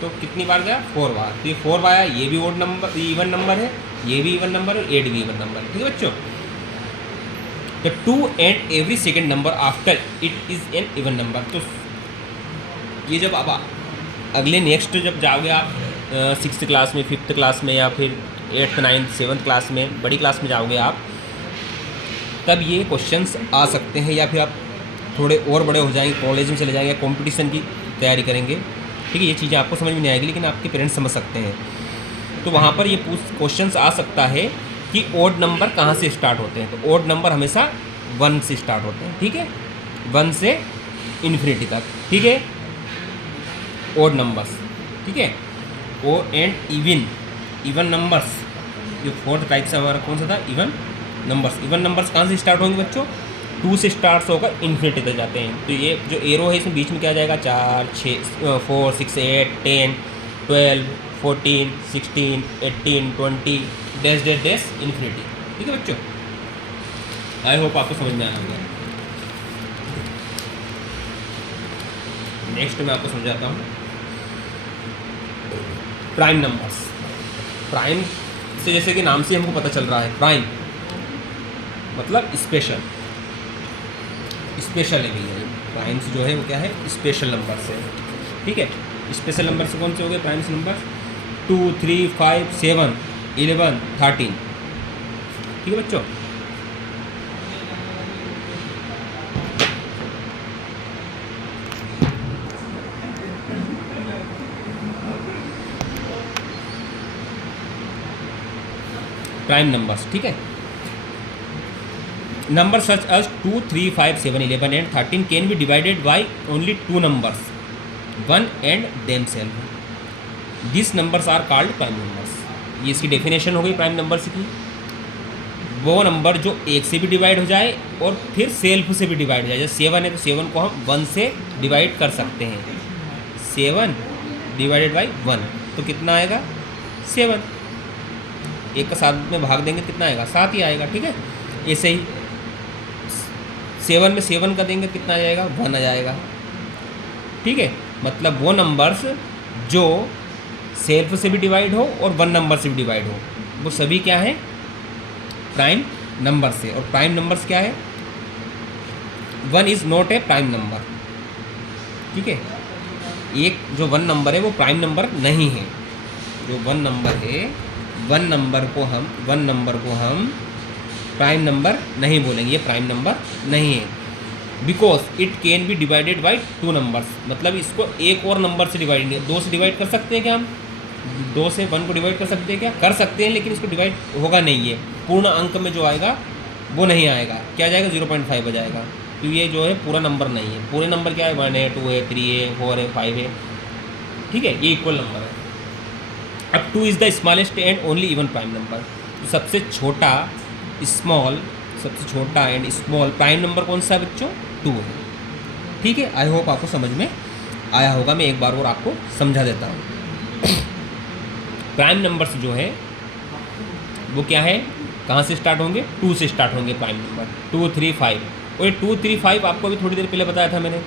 तो कितनी बार गया, 4 बार। तो ये 4 बार आया, ये भी ओड नंबर, इवन नंबर है, ये भी इवन नंबर है, 8 भी इवन नंबर है। ठीक है बच्चों, तो 2 and every second number after it is an even number. तो ये जब आप अगले नेक्स्ट जब जाओगे आप 6th क्लास में, 5th क्लास में, या फिर 8th 9th 7th क्लास में, बड़ी क्लास में जाओगे आप, तब ये क्वेश्चंस आ सकते हैं, या फिर आप थोड़े और बड़े हो जाएंगे, कॉलेज में चले जाएंगे, कंपटीशन की तैयारी करेंगे। ठीक है, ये चीज़ें आपको समझ में नहीं आएगी, लेकिन आपके पेरेंट्स समझ सकते हैं। तो वहाँ पर ये क्वेश्चंस आ सकता है कि ओड नंबर कहाँ से स्टार्ट होते हैं। तो ओड नंबर हमेशा 1 से स्टार्ट होते हैं। ठीक है, 1 से इन्फिनिटी तक। ठीक है, ओड नंबर्स। ठीक है, ओ एंड इवन नंबर्स, जो 4th टाइप से हमारा कौन सा था, इवन नंबर्स। इवन नंबर्स कहाँ से स्टार्ट होंगे बच्चों, 2 से स्टार्ट होकर इन्फिनिटी तक जाते हैं। तो ये जो एरो है इसमें बीच में क्या जाएगा, 4, 6, 4, 6, 8, 10, 12, 14, 16, 18, 20 डैश डैश डैश इन्फिनिटी। ठीक है बच्चों, आई होप आपको समझ में आया होगा। नेक्स्ट मैं आपको समझाता हूँ प्राइम नंबर्स। प्राइम से, जैसे कि नाम से हमको पता चल रहा है, प्राइम मतलब स्पेशल, स्पेशल है भैया। प्राइम्स जो है वो क्या है, स्पेशल नंबर से। ठीक है, स्पेशल नंबर से कौन से हो गए प्राइम्स नंबर, 2, 3, 5, 7, 11, 13। ठीक है बच्चों, प्राइम नंबर्स। ठीक है, number such as 2, 3, 5, 7, 11 and 13 can be divided by only two numbers, 1 and themselves. These numbers are called prime numbers. ये इसकी डेफिनेशन हो गई प्राइम नंबर्स की। वो नंबर जो एक से भी डिवाइड हो जाए और फिर सेल्फ से भी डिवाइड हो जाए। जैसे 7 है तो 7 को हम 1 से डिवाइड कर सकते हैं। 7 डिवाइडेड बाई 1 तो कितना आएगा 7। एक का 7 में भाग देंगे कितना आएगा 7 ही आएगा। ठीक है, ऐसे ही 7 में 7 का देंगे कितना आ जाएगा 1 आ जाएगा। ठीक है, मतलब वो नंबर्स जो सेल्फ से भी डिवाइड हो और 1 नंबर से भी डिवाइड हो वो सभी क्या है प्राइम नंबर से। और प्राइम नंबर्स क्या है 1 is not a prime number. ठीक है, एक जो 1 नंबर है वो प्राइम नंबर नहीं है। जो 1 नंबर है 1 नंबर को हम प्राइम नंबर नहीं बोलेंगे, ये प्राइम नंबर नहीं है। Because it can be divided by 2 numbers, मतलब इसको एक और नंबर से डिवाइड नहीं, 2 से डिवाइड कर सकते हैं क्या हम 2 से 1 को डिवाइड कर सकते हैं क्या, कर सकते हैं, लेकिन इसको डिवाइड होगा नहीं। ये पूर्ण अंक में जो आएगा वो नहीं आएगा, क्या जाएगा 0.5 आ जाएगा। तो ये जो है पूरा नंबर नहीं है। पूरे नंबर क्या है 1 है 2 है 3 है 4 है 5 है। ठीक है, ये इक्वल नंबर है। अब 2 is the smallest and only even prime number. तो सबसे छोटा एंड स्मॉल प्राइम नंबर कौन सा है बच्चों 2 है। ठीक है, आई होप आपको समझ में आया होगा। मैं एक बार और आपको समझा देता हूँ। प्राइम नंबर्स जो है वो क्या है, कहाँ से स्टार्ट होंगे 2 से स्टार्ट होंगे प्राइम नंबर 2, 3, 5। और ये 2, 3, 5 आपको अभी थोड़ी देर पहले बताया था मैंने।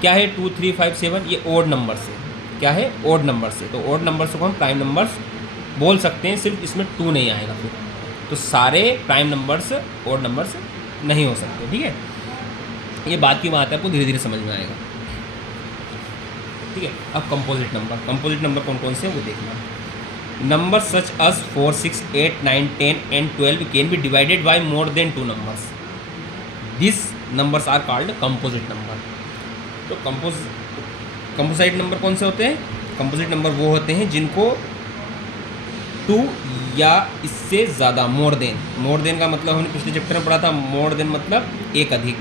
क्या है 2, 3, 5, 7 ये ओड नंबर से, क्या है ओड नंबर से। तो ओड नंबर्स को हम प्राइम नंबर्स बोल सकते हैं, सिर्फ इसमें 2 नहीं आएगा फिर। तो सारे प्राइम नंबर्स ओड नंबर्स नहीं हो सकते। ठीक है, ये बात की बात है, आपको धीरे धीरे समझ में आएगा। ठीक है, अब कंपोजिट नंबर कौन कौन से हैं वो देखना। Number such as 4, 6, 8, 9, 10 and 12 can be divided by more than 2 numbers. These numbers are called composite number. तो कंपोजिट नंबर कौन से होते हैं, कंपोजिट नंबर वो होते हैं जिनको 2 या इससे ज़्यादा मोर देन का मतलब हमने पिछले चैप्टर में पढ़ा था। मोर देन मतलब एक अधिक,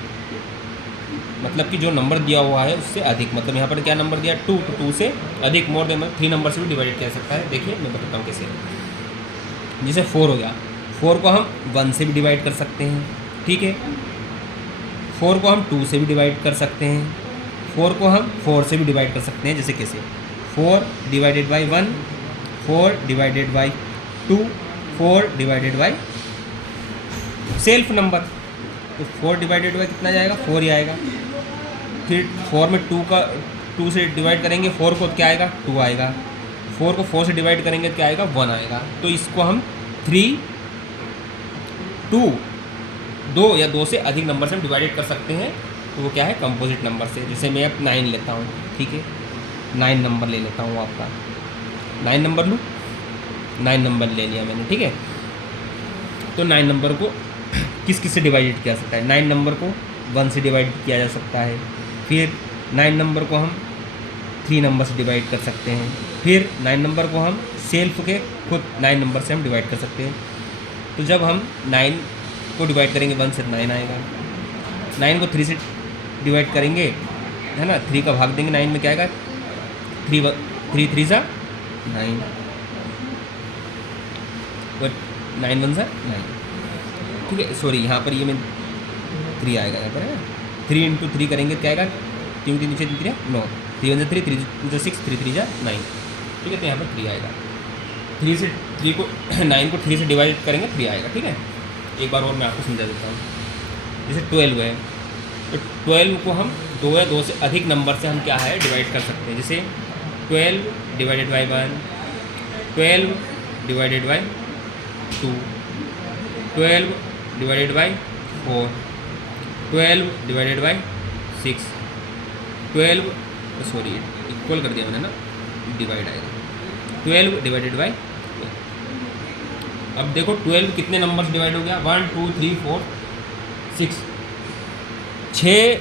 मतलब कि जो नंबर दिया हुआ है उससे अधिक। मतलब यहाँ पर क्या नंबर दिया 2, तो 2 से अधिक। मोर देन मतलब 3 नंबर से भी डिवाइड किया सकता है। देखिए मैं बताता हूँ कैसे। जैसे 4 हो गया, 4 को हम 1 से भी डिवाइड कर सकते हैं। ठीक है, 4 को हम 2 से भी डिवाइड कर सकते हैं। 4 को हम 4 से भी डिवाइड कर सकते हैं। जैसे कैसे 4 divided by 1, 4 divided by 2, 4 divided by self number. तो 4 डिवाइडेड बाई कितना जाएगा 4 ही आएगा। फिर 4 में 2 से डिवाइड करेंगे 4 को क्या आएगा 2 आएगा। 4 को 4 से डिवाइड करेंगे तो क्या आएगा 1 आएगा। तो इसको हम 3, 2 या 2 से अधिक नंबर से हम डिवाइडेड कर सकते हैं। तो वो क्या है कंपोजिट नंबर से। जैसे मैं अब 9 लेता हूँ। ठीक है, 9 नंबर ले लेता हूँ आपका। 9 नंबर लूँ, 9 नंबर ले लिया मैंने। ठीक है, तो 9 नंबर को किस से डिवाइड किया जा सकता है। 9 नंबर को 1 से डिवाइड किया जा सकता है। फिर 9 नंबर को हम 3 नंबर से डिवाइड कर सकते हैं। फिर 9 नंबर को हम सेल्फ के खुद 9 नंबर से हम डिवाइड कर सकते हैं। तो जब हम 9 को डिवाइड करेंगे 1 से 9 आएगा। 9 को 3 से डिवाइड करेंगे है ना, 3 का भाग देंगे 9 में क्या आएगा 3 3 सा 9 और 9 1 सा 9। ठीक है, सॉरी यहाँ पर ये मैं 3 आएगा यहाँ पर है। 3 इंटू 3 करेंगे क्या आएगा 3 3 नीचे 3 9, 3 1 3 3 2 6 3 3 9। ठीक है, तो यहाँ पर 3 आएगा। 3 से 3 को 9 को 3 से डिवाइड करेंगे 3 आएगा। ठीक है, एक बार और मैं आपको समझा देता हूँ। जैसे 12 है, तो 12 को हम 2 या 2 से अधिक नंबर से हम क्या है डिवाइड कर सकते हैं। जैसे 12 divided by 1, 12 divided by 2, 12 divided by 4, 12 divided by 6, 12 sorry equal कर दिया मैंने ना, डिवाइड आएगा 12 डिवाइडेड बाई। अब देखो 12 कितने नंबर से डिवाइड हो गया 1 2 3 4 6, 6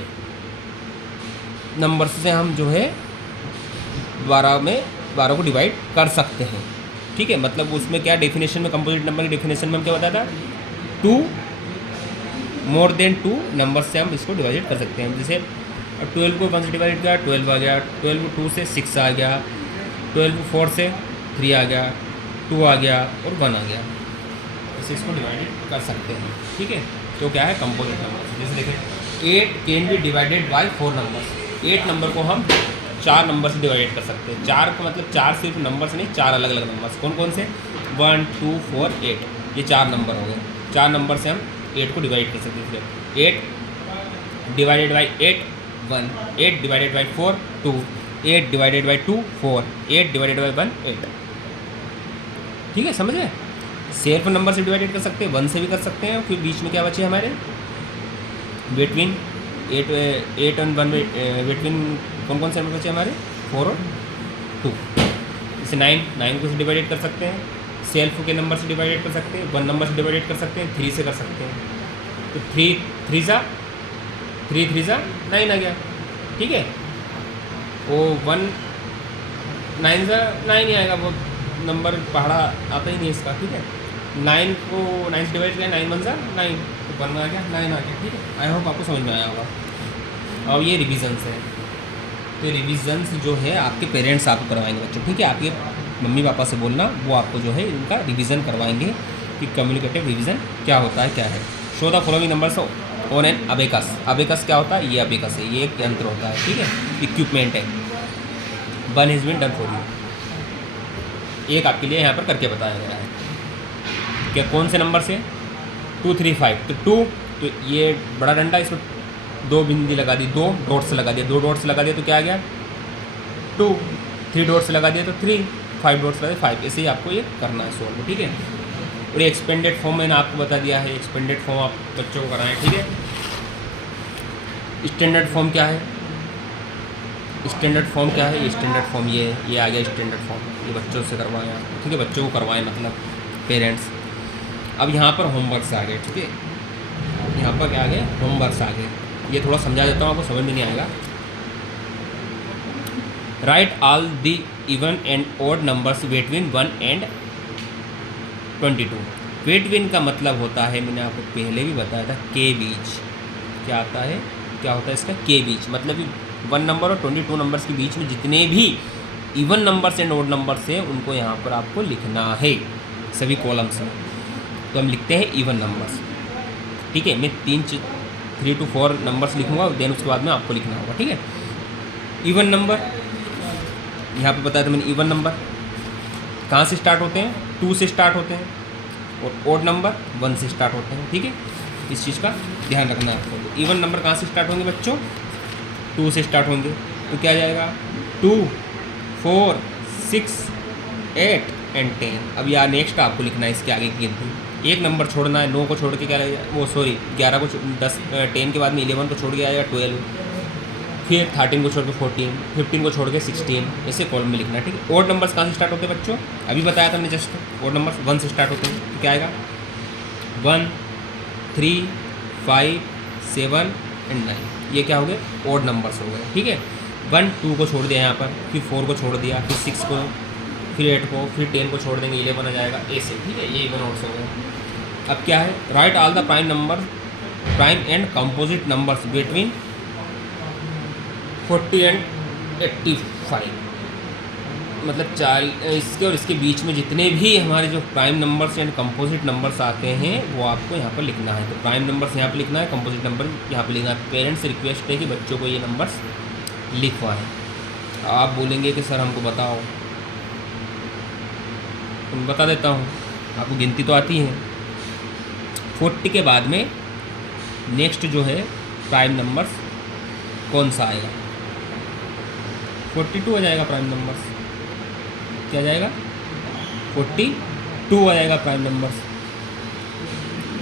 नंबर से हम जो है 12 को डिवाइड कर सकते हैं। ठीक है, मतलब उसमें क्या डेफिनेशन में कंपोजिट नंबर की डेफिनेशन में हम क्या बताया था 2 मोर देन 2 नंबर से हम इसको डिवाइड कर सकते हैं। जैसे 12 को 1 से डिवाइड किया 12 आ गया, 12 को 2 से 6 आ गया, 12 को 4 से 3 आ गया, 2 आ गया और 1 आ गया। ऐसे इसको डिवाइड कर सकते हैं, ठीक है। तो क्या है कंपोजिट नंबर। जैसे देखें 8 can be divided by 4 numbers. 8 number को हम 4 नंबर से डिवाइड कर सकते हैं। 4 का मतलब 4 सिर्फ नंबर से नहीं, 4 अलग अलग नंबर्स। कौन कौन से? 1 2 4 8, ये 4 नंबर हो गए। 4 नंबर से हम 8 को डिवाइड कर सकते हैं। 8 divided by 8 1, 8 divided by 4 2, 8 divided by 2 4, 8 divided by 1 8। ठीक है, समझे? सेल्फ नंबर से डिवाइडेड कर सकते हैं, 1 से भी कर सकते हैं। फिर बीच में क्या बचे हमारे? बिटवीन 8 और 1, बिटवीन कौन कौन से नंबर बचे हमारे? 4 और 2। जैसे 9 को से डिवाइडेड कर सकते हैं, सेल्फ के नंबर से डिवाइडेड कर सकते हैं, 1 नंबर से डिवाइडेड कर सकते हैं, 3 से कर सकते हैं। तो 3 3 जा 9 आ गया, ठीक है। वो 1 9 जा 9 ही आएगा, वो नंबर पहाड़ा आता ही नहीं इसका, ठीक है। 9 को 9 से डिवाइड किया, 9 1 जा 9, तो 1 आ गया, 9 आ गया, ठीक है। आई होप आपको समझ में आया होगा। अब ये रिविजन्स है, तो रिविजन्स जो है आपके पेरेंट्स आपको करवाएंगे बच्चों, ठीक है। आपके मम्मी पापा से बोलना, वो आपको जो है इनका रिवीजन करवाएंगे कि कम्युनिकेटिव रिवीजन क्या होता है, क्या है। Show the following numbers on an abacus. Abacus क्या होता है? ये अबेकस है, ये एक यंत्र होता है, ठीक है, इक्विपमेंट है। 1 has been done for you, एक आपके लिए यहाँ पर करके बताया गया है। क्या कौन से नंबर से? 2 3 5, तो 2, तो ये बड़ा डंडा, इसमें 2 बिंदी लगा दी, 2 डॉट्स लगा दिया, 2 डॉट्स लगा दिया तो क्या आ गया? 2, 3 डॉट्स लगा दिया तो 3, 5 डॉट्स लगा दिया 5। ऐसे ही आपको ये करना है सॉल्व, ठीक है। और ये एक्सपेंडेड फॉर्म मैंने आपको बता दिया है, एक्सपेंडेड फॉर्म आप बच्चों को कराएं, ठीक है। स्टैंडर्ड फॉर्म क्या है? स्टैंडर्ड फॉर्म क्या है? ये स्टैंडर्ड फॉर्म ये आ गया स्टैंडर्ड फॉर्म, ये बच्चों से करवाया, ठीक है, बच्चों को करवाएं मतलब पेरेंट्स। अब यहाँ पर होमवर्क्स आ गए, ठीक है, यहाँ पर क्या आ गए? होमवर्क्स आ गए। ये थोड़ा समझा देता हूँ, आपको समझ में नहीं आएगा। Write all the even and odd numbers between 1 and 22। Between का मतलब होता है, मैंने आपको पहले भी बताया था, के बीच। क्या आता है? क्या होता है इसका? के बीच, मतलब 1 नंबर और 22 नंबर्स के बीच में जितने भी even numbers and odd numbers हैं उनको यहाँ पर आपको लिखना है, सभी कॉलम्स में। तो हम लिखते हैं इवन नंबर्स, ठीक है। मैं 3 to 4 नंबर्स लिखूँगा, देन उसके बाद में आपको लिखना होगा, ठीक है। इवन नंबर यहाँ पे बताया था मैंने। इवन नंबर कहाँ से स्टार्ट होते हैं? 2 से स्टार्ट होते हैं, और ओड नंबर 1 से स्टार्ट होते हैं, ठीक है। इस चीज़ का ध्यान रखना है आपको। इवन नंबर कहाँ से स्टार्ट होंगे बच्चों? 2 से स्टार्ट होंगे, तो क्या जाएगा? 2 4 6 8 and 10। अब यार नेक्स्ट आपको लिखना है इसके आगे की गिनती, एक नंबर छोड़ना है। 9 को छोड़ के क्या लगेगा? वो सॉरी 11 को 10 के बाद में 11 को छोड़ के आएगा 12, फिर 13 को छोड़ के 14, 15 को छोड़ के 16, ऐसे कॉलम में लिखना है, ठीक है। ओड नंबर्स कहाँ से स्टार्ट होते हैं बच्चों? अभी बताया था मैंने जस्ट, ओड नंबर्स 1 से स्टार्ट होते हैं, तो क्या आएगा? 1 3 5 7 and 9, ये क्या हो गए? ओड नंबर्स हो गए, ठीक है। 1 2 को छोड़ दिया यहाँ पर, फिर 4 को छोड़ दिया, फिर 6 को, फिर 8 को, फिर 10 को छोड़ देंगे, 11 आ जाएगा, ऐसे, ठीक है। ये इवन ओड्स हो गए। अब क्या है? Right all the prime number, prime and composite numbers between 40 and 85, मतलब इसके और इसके बीच में जितने भी हमारे जो prime numbers and composite numbers आते हैं वो आपको यहाँ पर लिखना है। तो प्राइम नंबर्स यहाँ पर लिखना है, कंपोजिट नंबर यहाँ पर लिखना है। पेरेंट्स से रिक्वेस्ट है कि बच्चों को ये नंबर्स लिखवाएं। आप बोलेंगे कि सर हमको बताओ, तो मैं बता देता हूँ, आपको गिनती तो आती है। 40 के बाद में नेक्स्ट जो है प्राइम नंबर्स कौन सा आएगा? 42 आ जाएगा प्राइम नंबर्स। क्या जाएगा? 42 आ जाएगा प्राइम नंबर्स,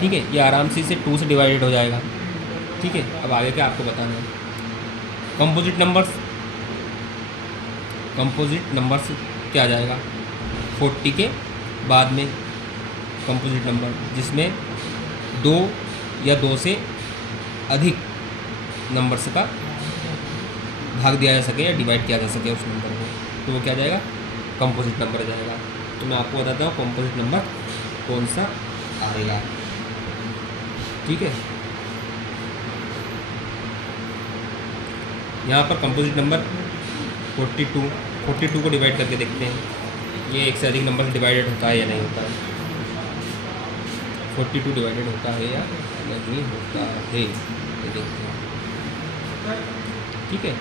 ठीक है। ये आराम से इसे 2 से डिवाइडेड हो जाएगा, ठीक है। अब आगे क्या आपको बताना है? कंपोजिट नंबर्स, कंपोजिट नंबर्स क्या आ जाएगा? 40 के बाद में कंपोजिट नंबर जिसमें 2 या 2 से अधिक नंबर्स का भाग दिया जा सके या डिवाइड किया जा सके उस नंबर को, तो वो क्या आ जाएगा? कंपोजिट नंबर आ जाएगा। तो मैं आपको बताता हूँ कंपोजिट नंबर कौन सा आएगा, ठीक है। यहाँ पर कंपोजिट नंबर 42 को डिवाइड करके देखते हैं ये एक से अधिक नंबर से डिवाइडेड होता है या नहीं होता है। 42 डिवाइडेड होता है या नहीं होता है, ये देखते हैं। ठीक है,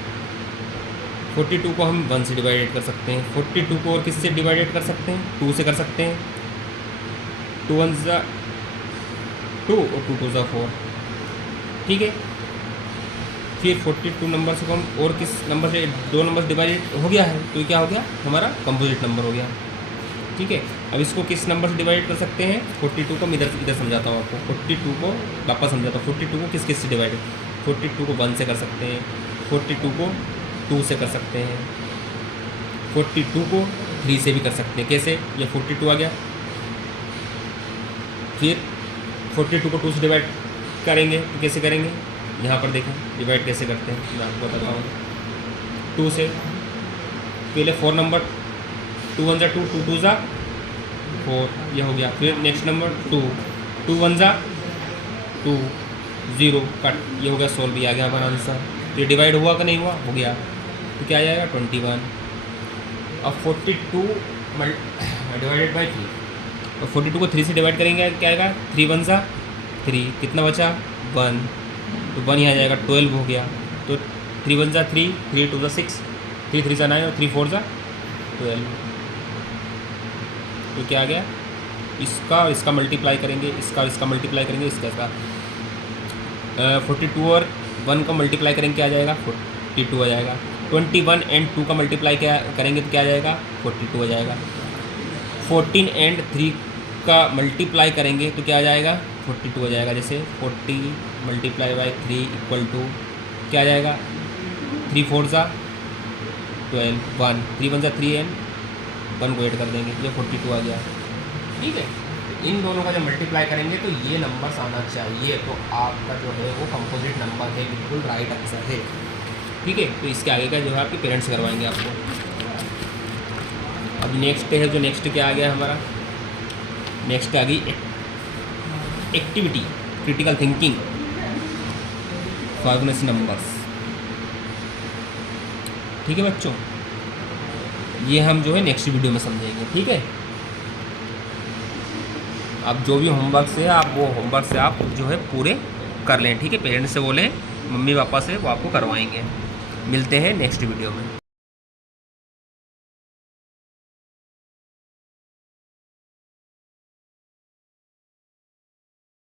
42 को हम 1 से डिवाइडेड कर सकते हैं। 42 को और किससे डिवाइडेड कर सकते हैं? 2 से कर सकते हैं। 2 1 ज़ा 2 और 2 2 ज़ा 4। ठीक है, फिर 42 नंबर से हम और किस नंबर से 2 नंबर डिवाइडेड हो गया है, तो ये क्या हो गया? हमारा कंपोजिट नंबर हो गया। ठीक है, अब इसको किस नंबर से डिवाइड कर सकते हैं? 42 को मैं इधर समझाता हूँ आपको। 42 को वापस समझाता हूँ। 42 को किस से डिवाइडेड? 42 को 1 से कर सकते हैं, 42 को 2 से कर सकते हैं, 42 को 3 से भी कर सकते हैं। कैसे? ये 42 आ गया, फिर 42 को 2 से डिवाइड करेंगे तो कैसे करेंगे? यहाँ पर देखें डिवाइड कैसे करते हैं, मैं आपको बताता हूँ। 2 से पहले 4 नंबर, 2 1 ज़ा 2, 2 2 ज़ा 4, ये हो गया। फिर नेक्स्ट नंबर 2, 2 1 ज़ा 2, 0 कट, ये हो गया 16, भी आ गया हमारा आंसर। तो ये डिवाइड हुआ कि नहीं हुआ? हो गया। तो क्या आ जाएगा? 21। अब 42 डिवाइडेड बाई 3, और 42 को 3 से डिवाइड करेंगे क्या आएगा? 3 1 ज़ा 3, कितना बचा? 1, तो 1 यहाँ आ जाएगा, 12 हो गया। तो 3 1 ज़ा 3, 3 2 ज़ा 6, 3 3 ज़ा 9 और 3 4 ज़ा 12। तो क्या आ गया? इसका और इसका मल्टीप्लाई करेंगे, इसका और इसका मल्टीप्लाई करेंगे, इसका 42 और 1 का मल्टीप्लाई करेंगे, क्या आ जाएगा? 42 आ जाएगा। 21 एंड 2 का मल्टीप्लाई क्या करेंगे तो क्या आ जाएगा? 42 आ जाएगा। 14 एंड 3 का मल्टीप्लाई करेंगे तो क्या आ जाएगा? 42 आ जाएगा। जैसे 40 मल्टीप्लाई बाई 3 इक्वल टू क्या आ जाएगा? 3 4 ज़ा 12, 1 3 1 ज़ा 3 एंड 1 को ऐड कर देंगे, ये 42 आ गया। ठीक है, इन दोनों का जब मल्टीप्लाई करेंगे तो ये नंबर्स आना चाहिए। तो आपका जो है वो कंपोजिट नंबर है, बिल्कुल राइट आंसर है। ठीक है, तो इसके आगे का जो है आपके पेरेंट्स करवाएंगे आपको। अब नेक्स्ट है, जो नेक्स्ट क्या आ गया हमारा? नेक्स्ट आ गई activity critical thinking formulation numbers. ठीक है बच्चों, ये हम जो है नेक्स्ट वीडियो में समझेंगे। ठीक है, अब जो भी होमवर्क से आप वो होमवर्क से आप जो है पूरे कर लें। ठीक है, पेरेंट्स से बोलें, मम्मी पापा से, वो आपको करवाएंगे। मिलते हैं नेक्स्ट वीडियो में।